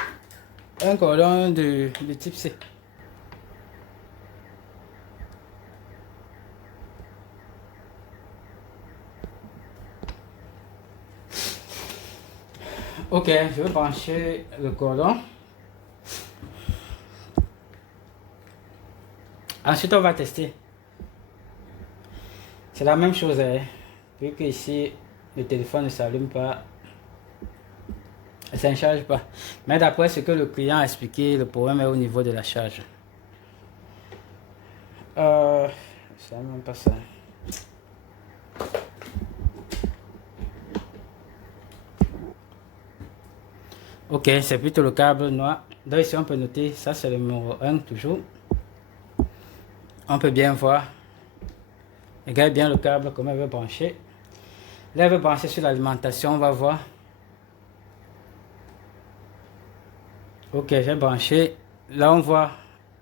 un cordon de type C. Ok, je vais brancher le cordon. Ensuite, on va tester. C'est la même chose, hein. Vu que ici, le téléphone ne s'allume pas, ça ne charge pas. Mais d'après ce que le client a expliqué, le problème est au niveau de la charge. C'est même pas ça. Ok, c'est plutôt le câble noir. Donc ici, on peut noter, ça c'est le numéro 1 toujours. On peut bien voir. Regarde bien le câble, comment il veut brancher. Là, il veut brancher sur l'alimentation, on va voir. Ok, j'ai branché. Là, on voit.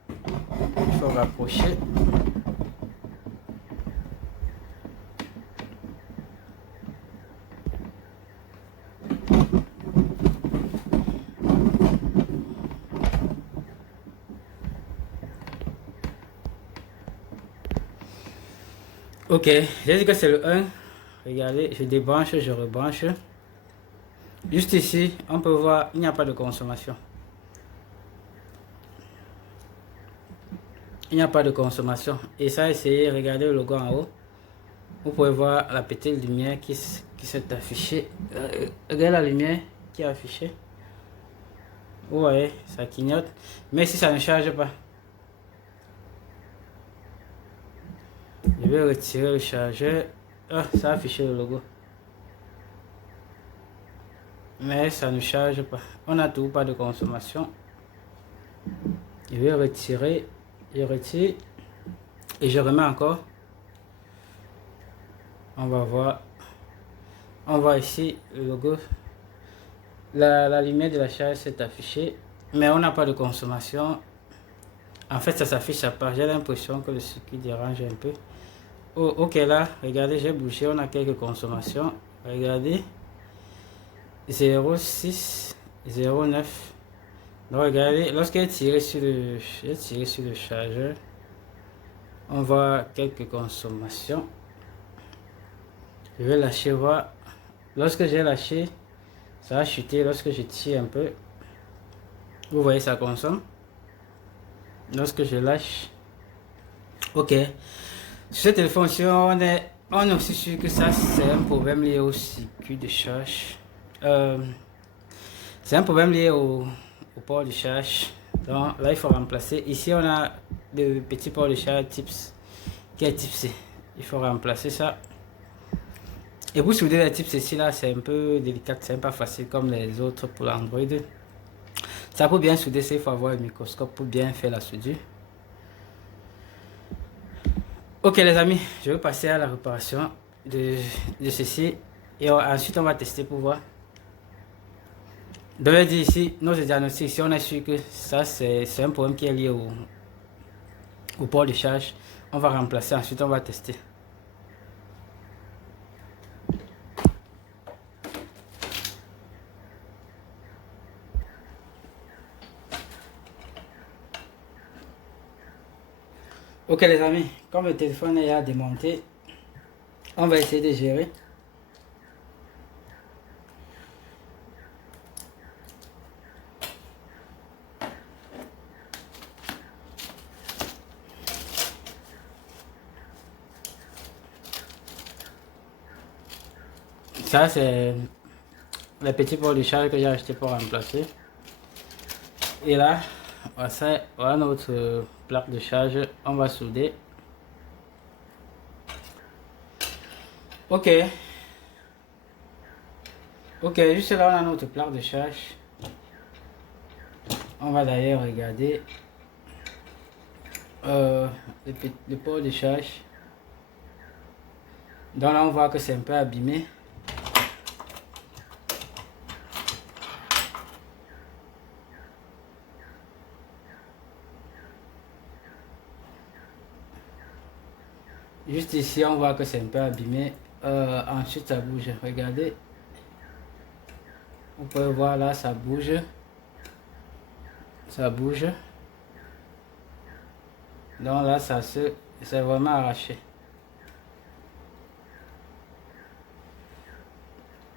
Il faut rapprocher. Ok, j'ai dit que c'est le 1. Regardez, je débranche, je rebranche. Juste ici, on peut voir, il n'y a pas de consommation. Il n'y a pas de consommation. Et ça, essayez, regardez le logo en haut. Vous pouvez voir la petite lumière qui s'est affichée. Regardez la lumière qui est affichée. Vous voyez, ça clignote. Mais si ça ne charge pas. Je vais retirer le chargeur. Ah, ça a affiché le logo. Mais ça ne charge pas. On n'a toujours pas de consommation. Je vais retirer. Je retire. Et je remets encore. On va voir. On voit ici le logo. La lumière de la charge s'est affichée. Mais on n'a pas de consommation. En fait, ça s'affiche à part. J'ai l'impression que le circuit dérange un peu. Oh, ok, là, regardez, j'ai bougé. On a quelques consommations. Regardez. 0,6, 0,9. Donc, regardez, lorsqu'il tiré sur le chargeur, on voit quelques consommations. Je vais lâcher, voir. Lorsque j'ai lâché, ça a chuté. Lorsque je tire un peu, vous voyez, ça consomme. Lorsque je lâche, ok. Sur ce téléphone-ci, on est aussi sûr que ça, c'est un problème lié au circuit de charge. C'est un problème lié au port de charge. Donc là, il faut remplacer. Ici, on a le petit port de charge Type-C qui est Type-C. Il faut remplacer ça. Et pour souder les Type-C là, c'est un peu délicat, c'est pas facile comme les autres pour l'Android. Ça pour bien souder, il faut avoir un microscope pour bien faire la soudure. Ok les amis, je vais passer à la réparation de ceci et ensuite on va tester pour voir. devait dire ici, nos diagnostics, si on est sûr que ça c'est un problème qui est lié au port de charge, on va remplacer, ensuite on va tester. Ok les amis, comme le téléphone est à démonter, on va essayer de gérer. Ça c'est les petits ports de charge que j'ai acheté pour remplacer. Et là, voilà notre plaque de charge, on va souder. Ok. Ok, juste là on a notre plaque de charge. On va d'ailleurs regarder le port de charge. Donc là on voit que c'est un peu abîmé. Juste ici on voit que c'est un peu abîmé. Ensuite ça bouge, regardez. Vous pouvez voir là ça bouge. Ça bouge. Donc là c'est vraiment arraché.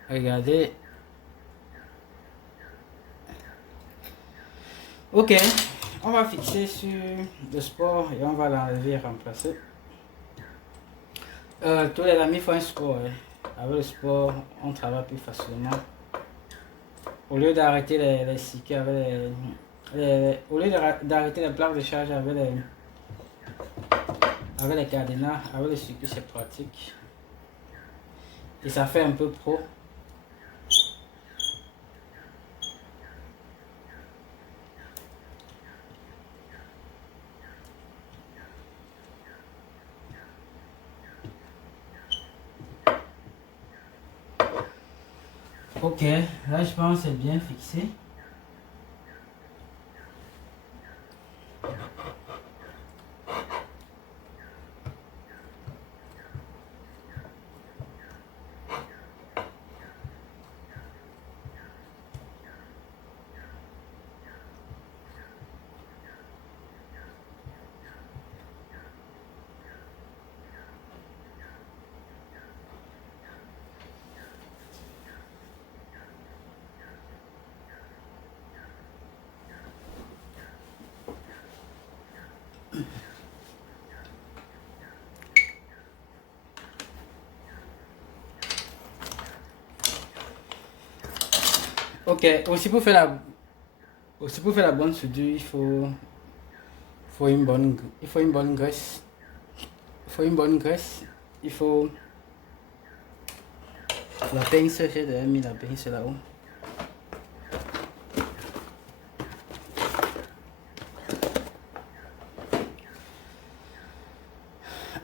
Regardez. Ok, on va fixer sur le sport et on va l'enlever et remplacer. Tous les amis font un sport. Hein. Avec le sport, on travaille plus facilement. Au lieu d'arrêter les cycles avec au lieu d'arrêter les plaques de charge avec les cadenas, avec le circuit c'est pratique. Et ça fait un peu pro. Ok, là je pense que c'est bien fixé. Ok, aussi pour faire la bonne soudure, il faut une bonne graisse. Il faut une bonne graisse. Il faut la pince, j'ai déjà mis la pince là-haut.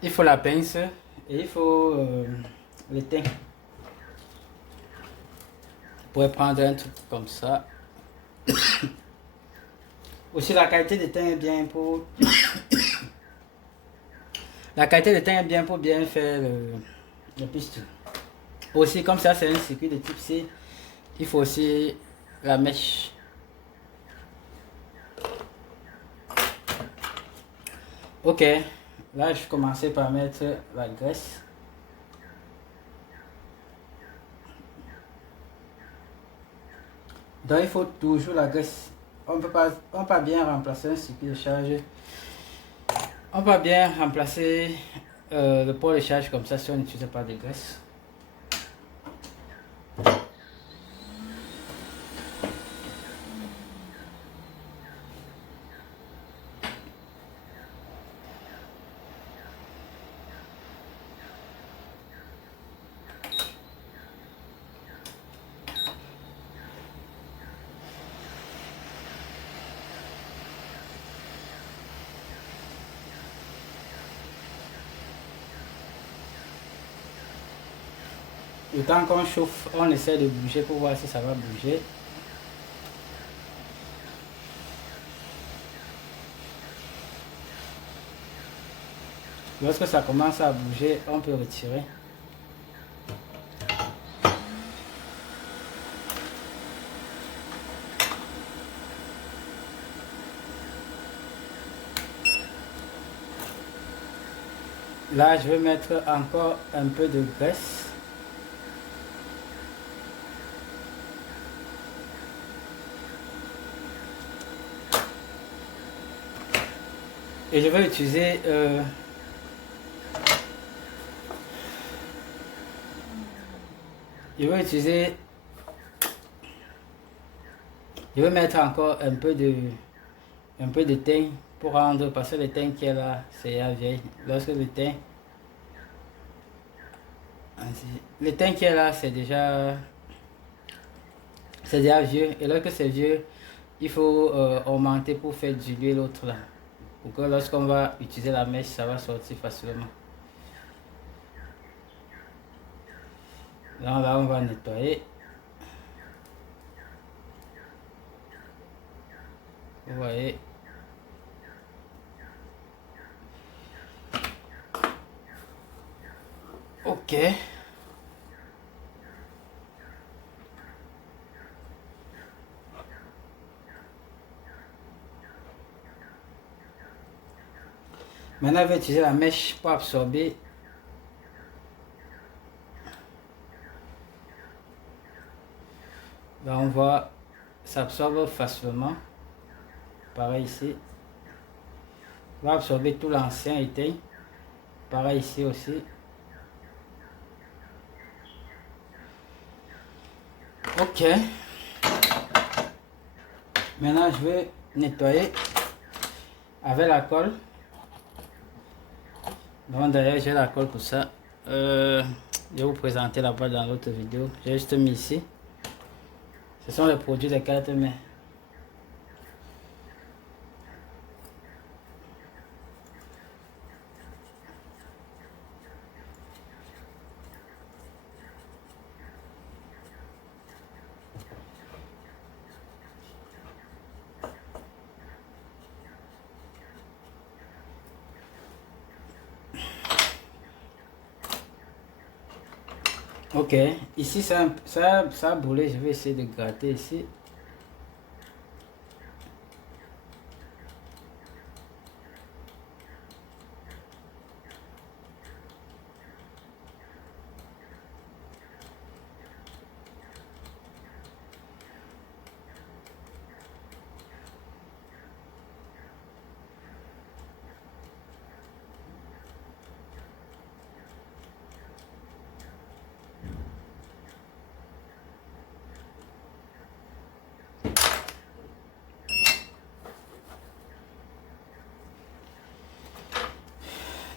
Il faut la pince et il faut l'étain. Vous pouvez prendre un truc comme ça. Aussi la qualité d'étain est bien pour la qualité d'étain est bien pour bien faire le piston. Aussi comme ça c'est un circuit de type C, il faut aussi la mèche. Ok, là je vais commencer par mettre la graisse. Donc il faut toujours la graisse. On peut pas bien remplacer un circuit de charge. On peut bien remplacer le port de charge comme ça si on n'utilise pas de graisse. Le temps qu'on chauffe, on essaie de bouger pour voir si ça va bouger. Lorsque ça commence à bouger, on peut retirer. Là, je vais mettre encore un peu de graisse. Et je vais utiliser je vais mettre encore un peu de thym pour rendre, parce que le thym qui est là, c'est à vieille. Lorsque le thym qui est là, c'est déjà vieux. Et lorsque c'est vieux, il faut augmenter pour faire diluer l'autre là. Pour que lorsqu'on va utiliser la mèche, ça va sortir facilement. Là, on va nettoyer. Vous voyez. Ok. Maintenant, je vais utiliser la mèche pour absorber. Là, on voit, ça absorbe facilement. Pareil ici. On va absorber tout l'ancien éteint. Pareil ici aussi. Ok. Maintenant, je vais nettoyer avec la colle. Donc d'ailleurs, j'ai la colle pour ça. Je vais vous présenter la boîte dans l'autre vidéo. J'ai juste mis ici. Ce sont les produits des 4 mai. Ok, ici ça a brûlé, je vais essayer de gratter ici.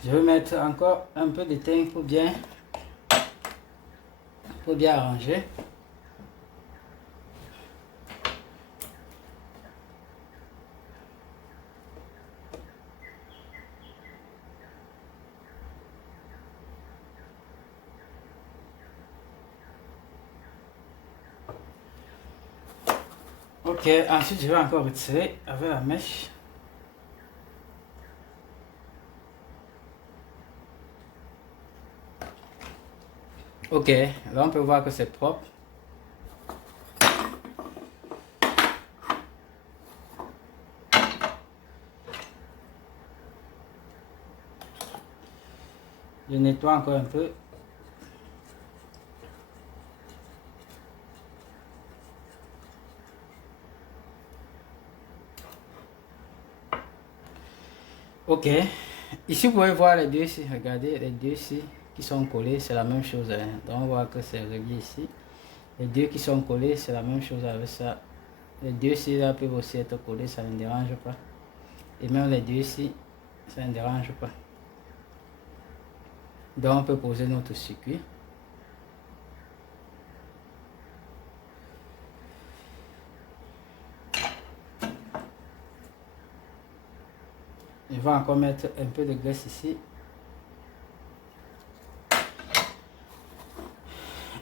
Je vais mettre encore un peu de thym pour bien arranger. Ok, ensuite je vais encore retirer avec la mèche. Ok, là on peut voir que c'est propre. Je nettoie encore un peu. Ok, ici vous pouvez voir les deux ici, regardez les deux ici qui sont collés, c'est la même chose. Hein. Donc on voit que c'est relié ici. Les deux qui sont collés, c'est la même chose avec ça. Les deux ici là peuvent aussi être collés, ça ne dérange pas. Et même les deux ici, ça ne dérange pas. Donc on peut poser notre circuit. Je vais encore mettre un peu de graisse ici.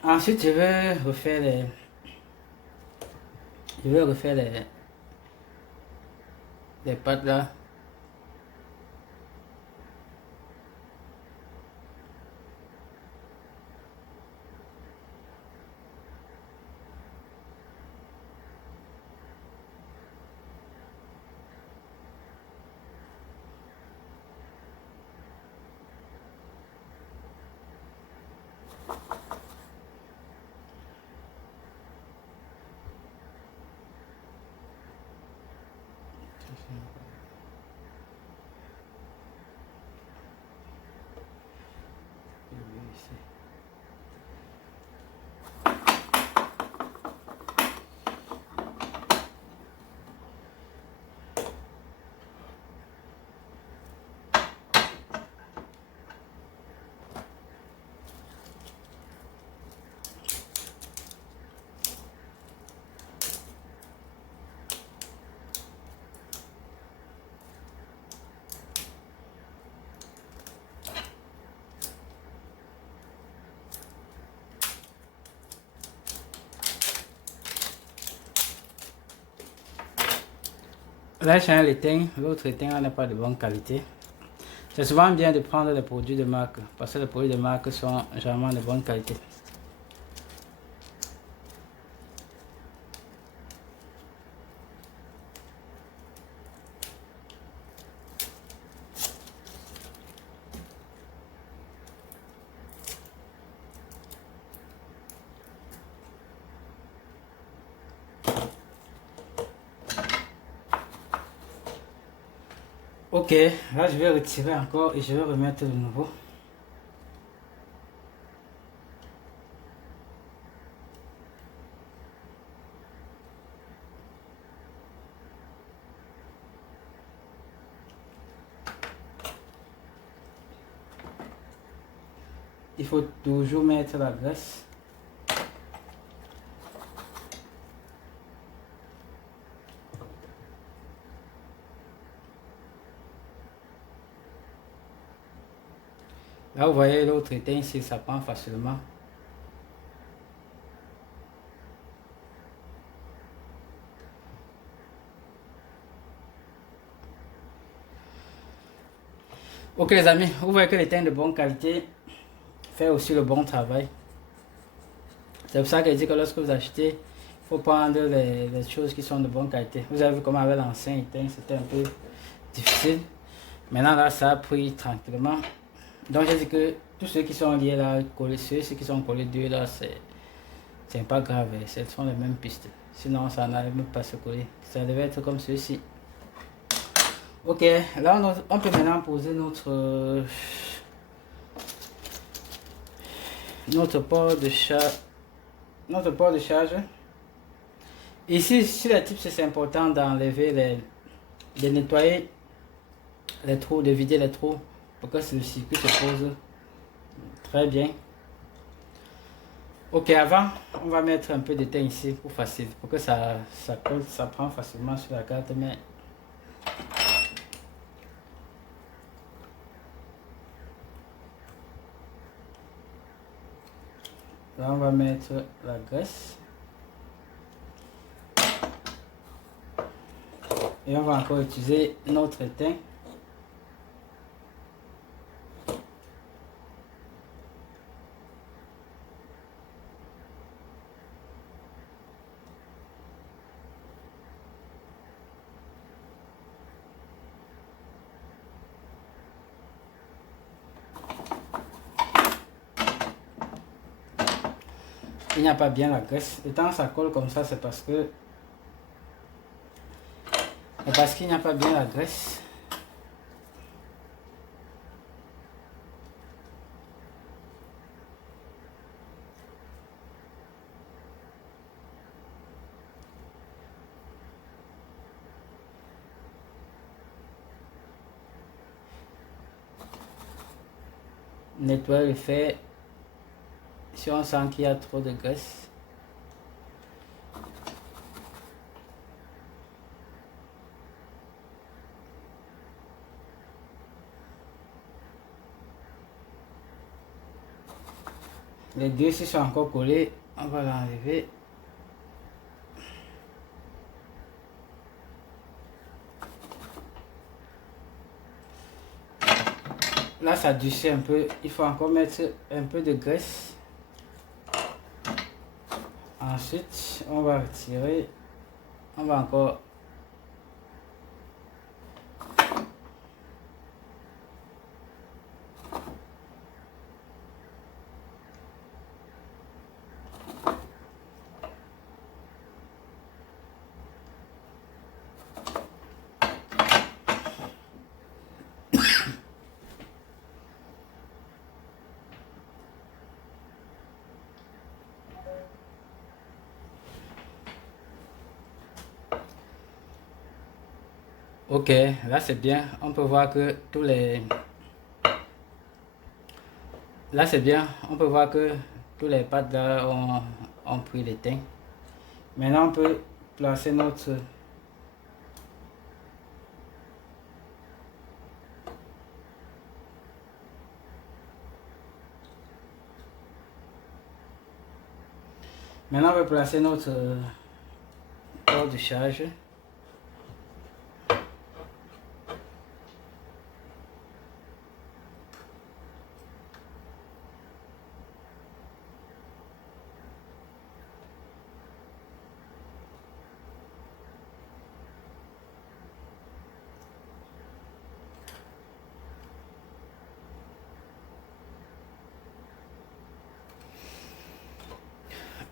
Ensuite, je vais refaire les pattes là. Là, j'ai un éteint, l'autre éteint n'est pas de bonne qualité. C'est souvent bien de prendre des produits de marque, parce que les produits de marque sont généralement de bonne qualité. Ok, là je vais retirer encore et je vais remettre de nouveau. Il faut toujours mettre la graisse. Là, vous voyez l'autre éteint ici, ça prend facilement. Ok les amis, vous voyez que l'éteint de bonne qualité fait aussi le bon travail. C'est pour ça que je dis que lorsque vous achetez, il faut prendre les choses qui sont de bonne qualité. Vous avez vu comment avec l'ancien éteint, c'était un peu difficile. Maintenant là, ça a pris tranquillement. Donc j'ai dit que tous ceux qui sont liés là, collés, ceux qui sont collés deux là, c'est pas grave, ce sont les mêmes pistes. Sinon ça n'arrive même pas à se coller. Ça devait être comme ceci. Ok, là on peut maintenant poser notre port de charge. Ici, sur les types, c'est important d'enlever de nettoyer les trous, de vider les trous pour que le circuit se pose très bien. Ok, avant, on va mettre un peu d'étain ici pour facile, pour que ça colle, ça prend facilement sur la carte, mais là on va mettre la graisse et on va encore utiliser notre étain. Il n'y a pas bien la graisse. Et tant ça colle comme ça, c'est parce qu'il n'y a pas bien la graisse. Nettoyer le fer si on sent qu'il y a trop de graisse. Les deux s'ils sont encore collés, on va l'enlever. Là ça durcit un peu, il faut encore mettre un peu de graisse. Ensuite on va retirer, on va encore Ok, là c'est bien. On peut voir que tous les... Là c'est bien. On peut voir que tous les pâtes là ont pris les teints. Maintenant on peut placer notre... Maintenant on peut placer notre port de charge.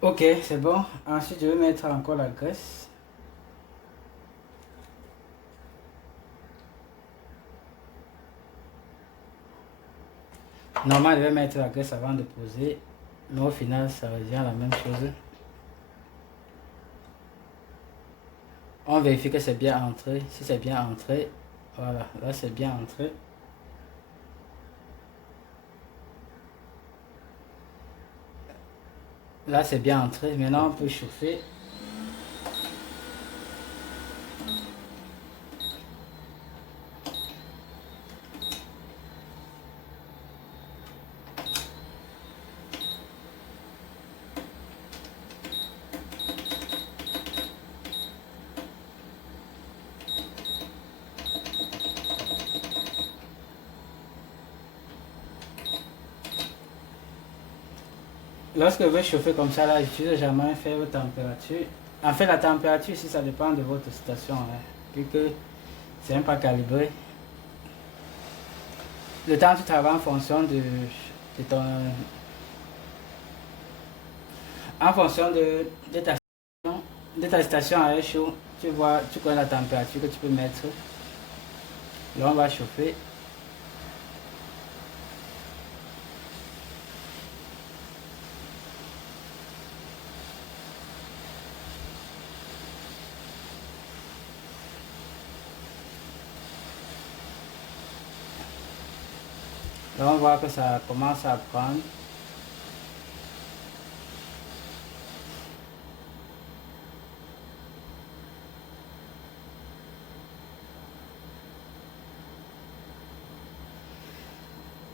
Ok, c'est bon. Ensuite, je vais mettre encore la graisse. Normalement, je vais mettre la graisse avant de poser. Mais au final, ça revient à la même chose. On vérifie que c'est bien entré. Si c'est bien entré, voilà, là c'est bien entré. Là c'est bien entré. Maintenant on peut chauffer. Lorsque vous chauffez comme ça, là, j'utilise jamais un faible température. En fait, la température, si ça dépend de votre station, hein, vu que c'est un pas calibré. Le temps que tu travailles en fonction de ton... En fonction de ta station à air chaud, tu vois, tu connais la température que tu peux mettre. Là, on va chauffer. Là, on voit que ça commence à prendre.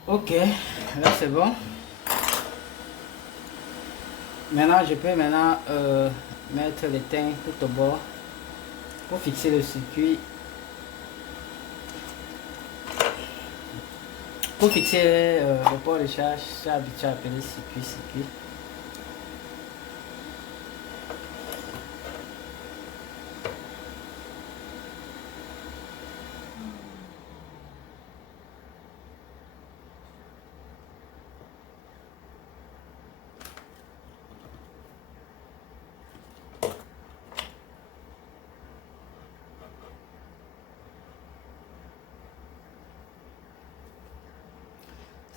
Ok, là c'est bon. Maintenant, je peux mettre les teints tout au bord pour fixer le circuit. Pour fixer le port de charge, c'est habitué à appeler circuit.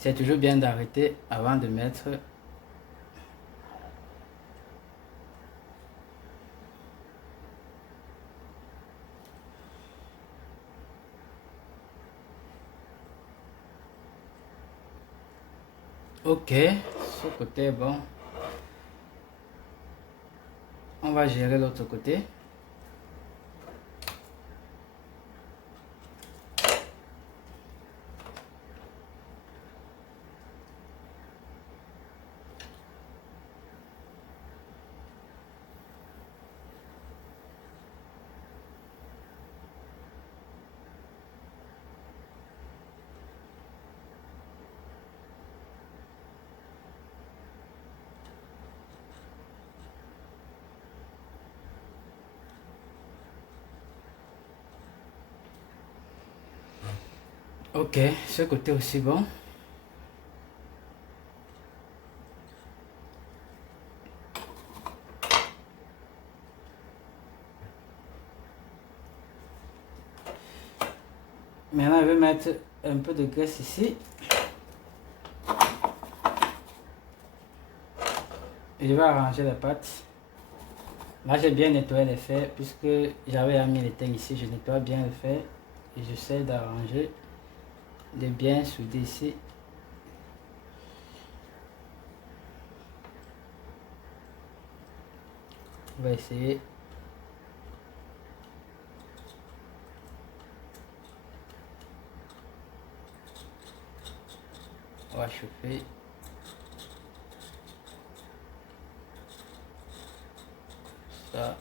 C'est toujours bien d'arrêter avant de mettre. Ok, ce côté est bon. On va gérer l'autre côté. Ok, ce côté aussi bon. Maintenant, je vais mettre un peu de graisse ici. Et je vais arranger les pâtes. Là, j'ai bien nettoyé les fers puisque j'avais mis les teins ici. Je nettoie bien les fers et j'essaie d'arranger, de bien souder ici. On va essayer. On va chauffer. Ça.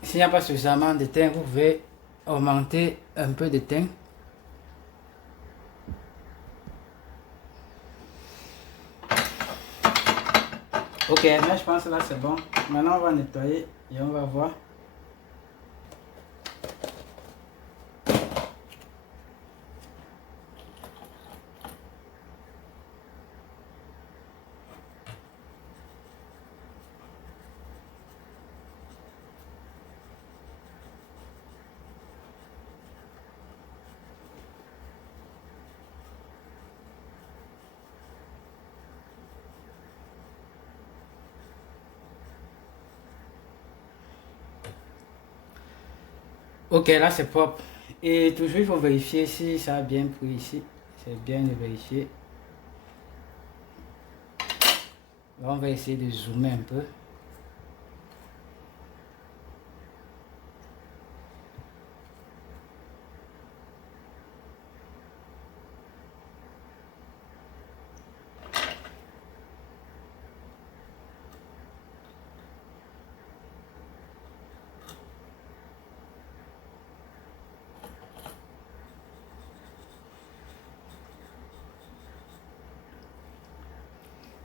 S'il n'y a pas suffisamment de teint, vous pouvez augmenter un peu de teint. Ok, mais je pense que là c'est bon. Maintenant on va nettoyer et on va voir. Ok, là c'est propre. Et toujours il faut vérifier si ça a bien pris ici. C'est bien de vérifier. Là on va essayer de zoomer un peu.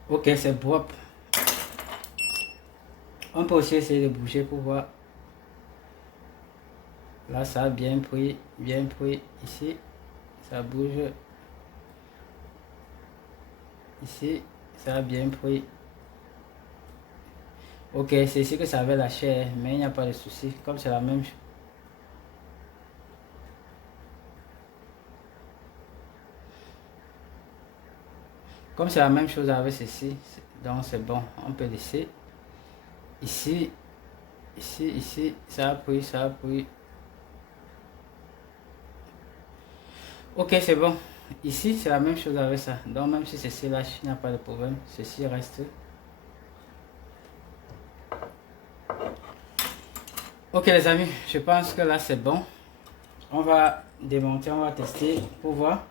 Ok, c'est propre. On peut aussi essayer de bouger pour voir. Là, ça a bien pris ici. Ça bouge. Ici, ça a bien pris. Ok, c'est ici que ça avait la chair, mais il n'y a pas de souci. Comme c'est la même chose. Comme c'est la même chose avec ceci, donc c'est bon. On peut laisser. Ici, ici, ça a pris, ça a pris. Ok, c'est bon. Ici, c'est la même chose avec ça. Donc, même si ceci là, il n'y a pas de problème. Ceci reste. Ok, les amis, je pense que là, c'est bon. On va démonter, on va tester pour voir.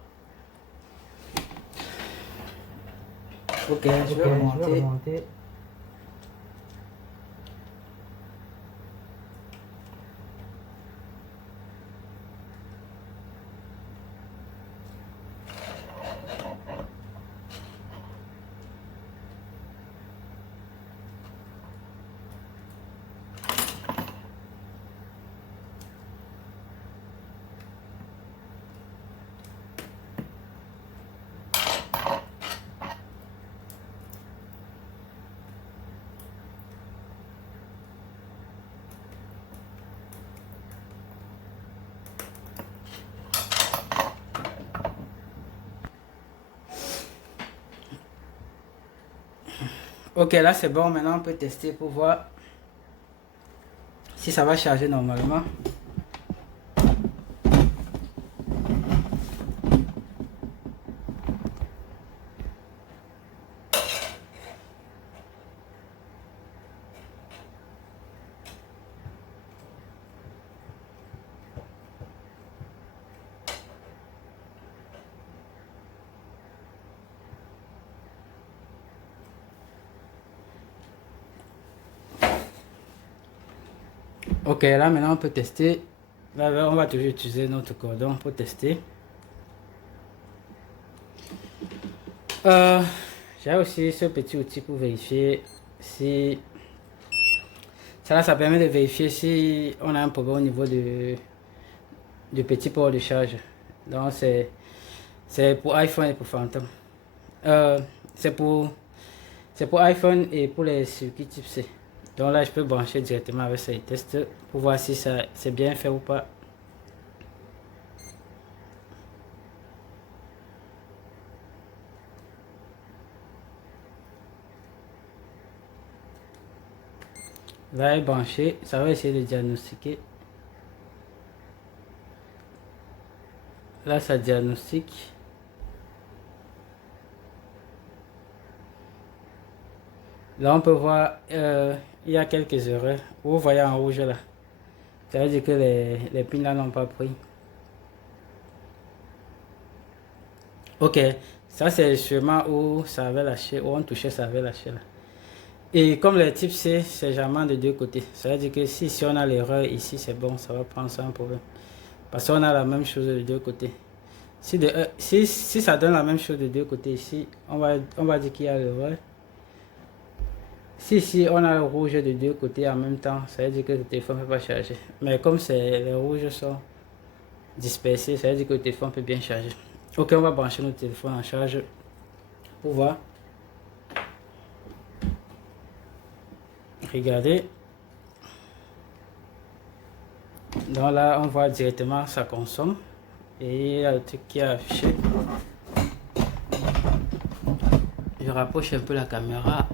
Ok, je vais remonter. Ok, là c'est bon. Maintenant on peut tester pour voir si ça va charger normalement. Ok, là maintenant on peut tester. Là, on va toujours utiliser notre cordon pour tester. J'ai aussi ce petit outil pour vérifier si Ça là, ça permet de vérifier si on a un problème au niveau du petit port de charge. Donc c'est pour iPhone et pour Phantom. Euh, c'est pour iPhone et pour les circuits type C. Donc là, je peux brancher directement avec ces tests pour voir si ça c'est bien fait ou pas. Là, est branché, ça va essayer de diagnostiquer. Là, ça diagnostique. Là, on peut voir, il y a quelques erreurs. Vous voyez en rouge là. Ça veut dire que les pins là n'ont pas pris. Ok, ça c'est sûrement où ça avait lâché, où on touchait, ça avait lâché là. Et comme le type C, c'est jamais de deux côtés. Ça veut dire que si on a l'erreur ici, c'est bon, ça va prendre sans problème. Parce qu'on a la même chose de deux côtés. Si ça donne la même chose de deux côtés ici, on va dire qu'il y a l'erreur. Si on a le rouge de deux côtés en même temps, ça veut dire que le téléphone ne peut pas charger. Mais comme les rouges sont dispersés, ça veut dire que le téléphone peut bien charger. Ok, on va brancher notre téléphone en charge pour voir. Regardez. Donc là, on voit directement ça consomme. Et il y a le truc qui est affiché. Je rapproche un peu la caméra.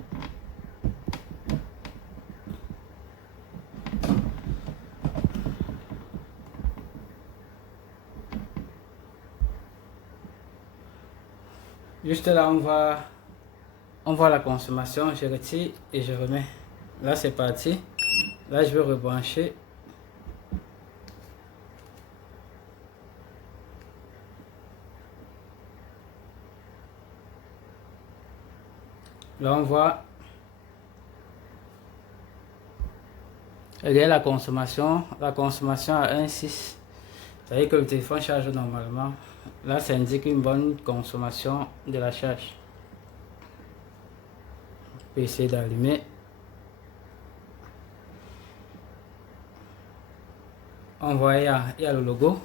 Juste là, on voit la consommation. Je retire et je remets. Là, c'est parti. Là, je vais rebrancher. Là, on voit. Regardez la consommation. La consommation à 1,6. Ça veut dire que le téléphone charge normalement. Là, ça indique une bonne consommation de la charge. On peut essayer d'allumer. On voit, il y a le logo.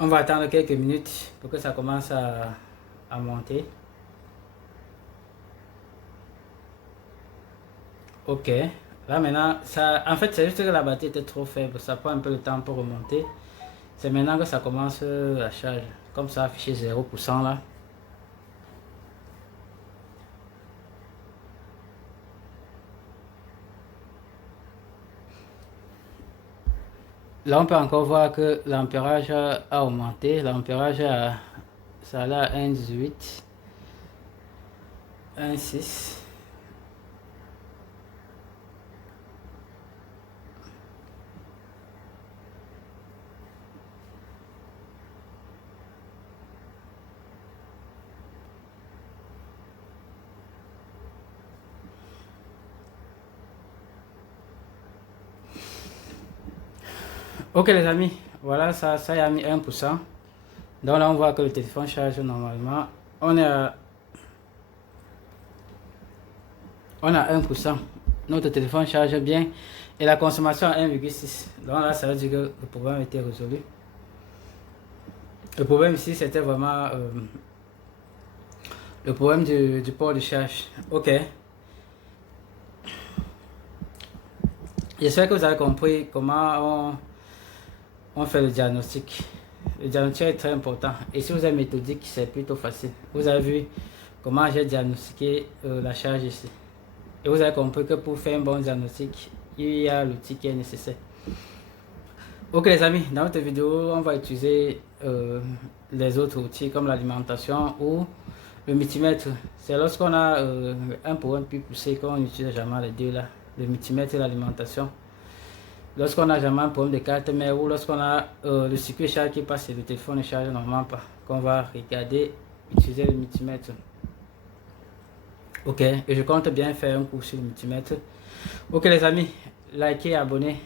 On va attendre quelques minutes pour que ça commence à monter. Ok. Là maintenant, en fait c'est juste que la batterie était trop faible. Ça prend un peu de temps pour remonter. C'est maintenant que ça commence à charger. Comme ça, affiché 0% là. Là, on peut encore voir que l'ampérage a augmenté. L'ampérage ça allait à 1,18, 1,6. Ok les amis, voilà, ça y a mis 1%. Donc là, on voit que le téléphone charge normalement. On a 1%. Notre téléphone charge bien. Et la consommation à 1,6. Donc là, ça veut dire que le problème a été résolu. Le problème ici, c'était vraiment le problème du port de charge. Ok. J'espère que vous avez compris comment on fait le diagnostic. Le diagnostic est très important. Et si vous êtes méthodique, c'est plutôt facile. Vous avez vu comment j'ai diagnostiqué la charge ici. Et vous avez compris que pour faire un bon diagnostic, il y a l'outil qui est nécessaire. Ok les amis, dans notre vidéo, on va utiliser les autres outils comme l'alimentation ou le multimètre. C'est lorsqu'on a un problème plus poussé qu'on utilise jamais les deux là, le multimètre et l'alimentation. Lorsqu'on a jamais un problème de carte mère ou lorsqu'on a le circuit charge qui passe et le téléphone ne charge normalement pas, qu'on va regarder, utiliser le multimètre. Ok, et je compte bien faire un cours sur le multimètre. Ok les amis, likez, abonnez.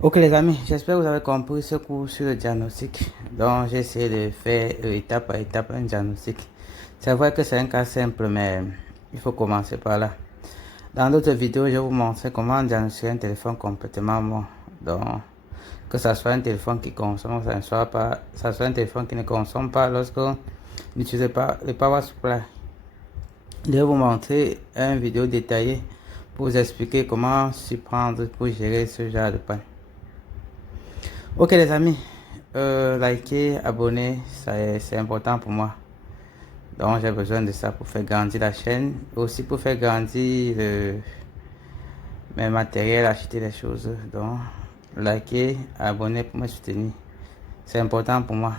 Ok les amis, j'espère que vous avez compris ce cours sur le diagnostic. Donc j'ai essayé de faire étape par étape un diagnostic. C'est vrai que c'est un cas simple, mais il faut commencer par là. Dans d'autres vidéos, je vais vous montrer comment diagnostiquer un téléphone complètement mort. Donc, que ça soit un téléphone qui consomme, ça soit un téléphone qui ne consomme pas lorsqu'on n'utilise pas le power supply. Je vais vous montrer une vidéo détaillée pour vous expliquer comment s'y prendre pour gérer ce genre de panne. Ok les amis, likez, abonnez, c'est important pour moi. Donc j'ai besoin de ça pour faire grandir la chaîne, aussi pour faire grandir mes matériels, acheter des choses. Donc likez, abonnez pour me soutenir. C'est important pour moi.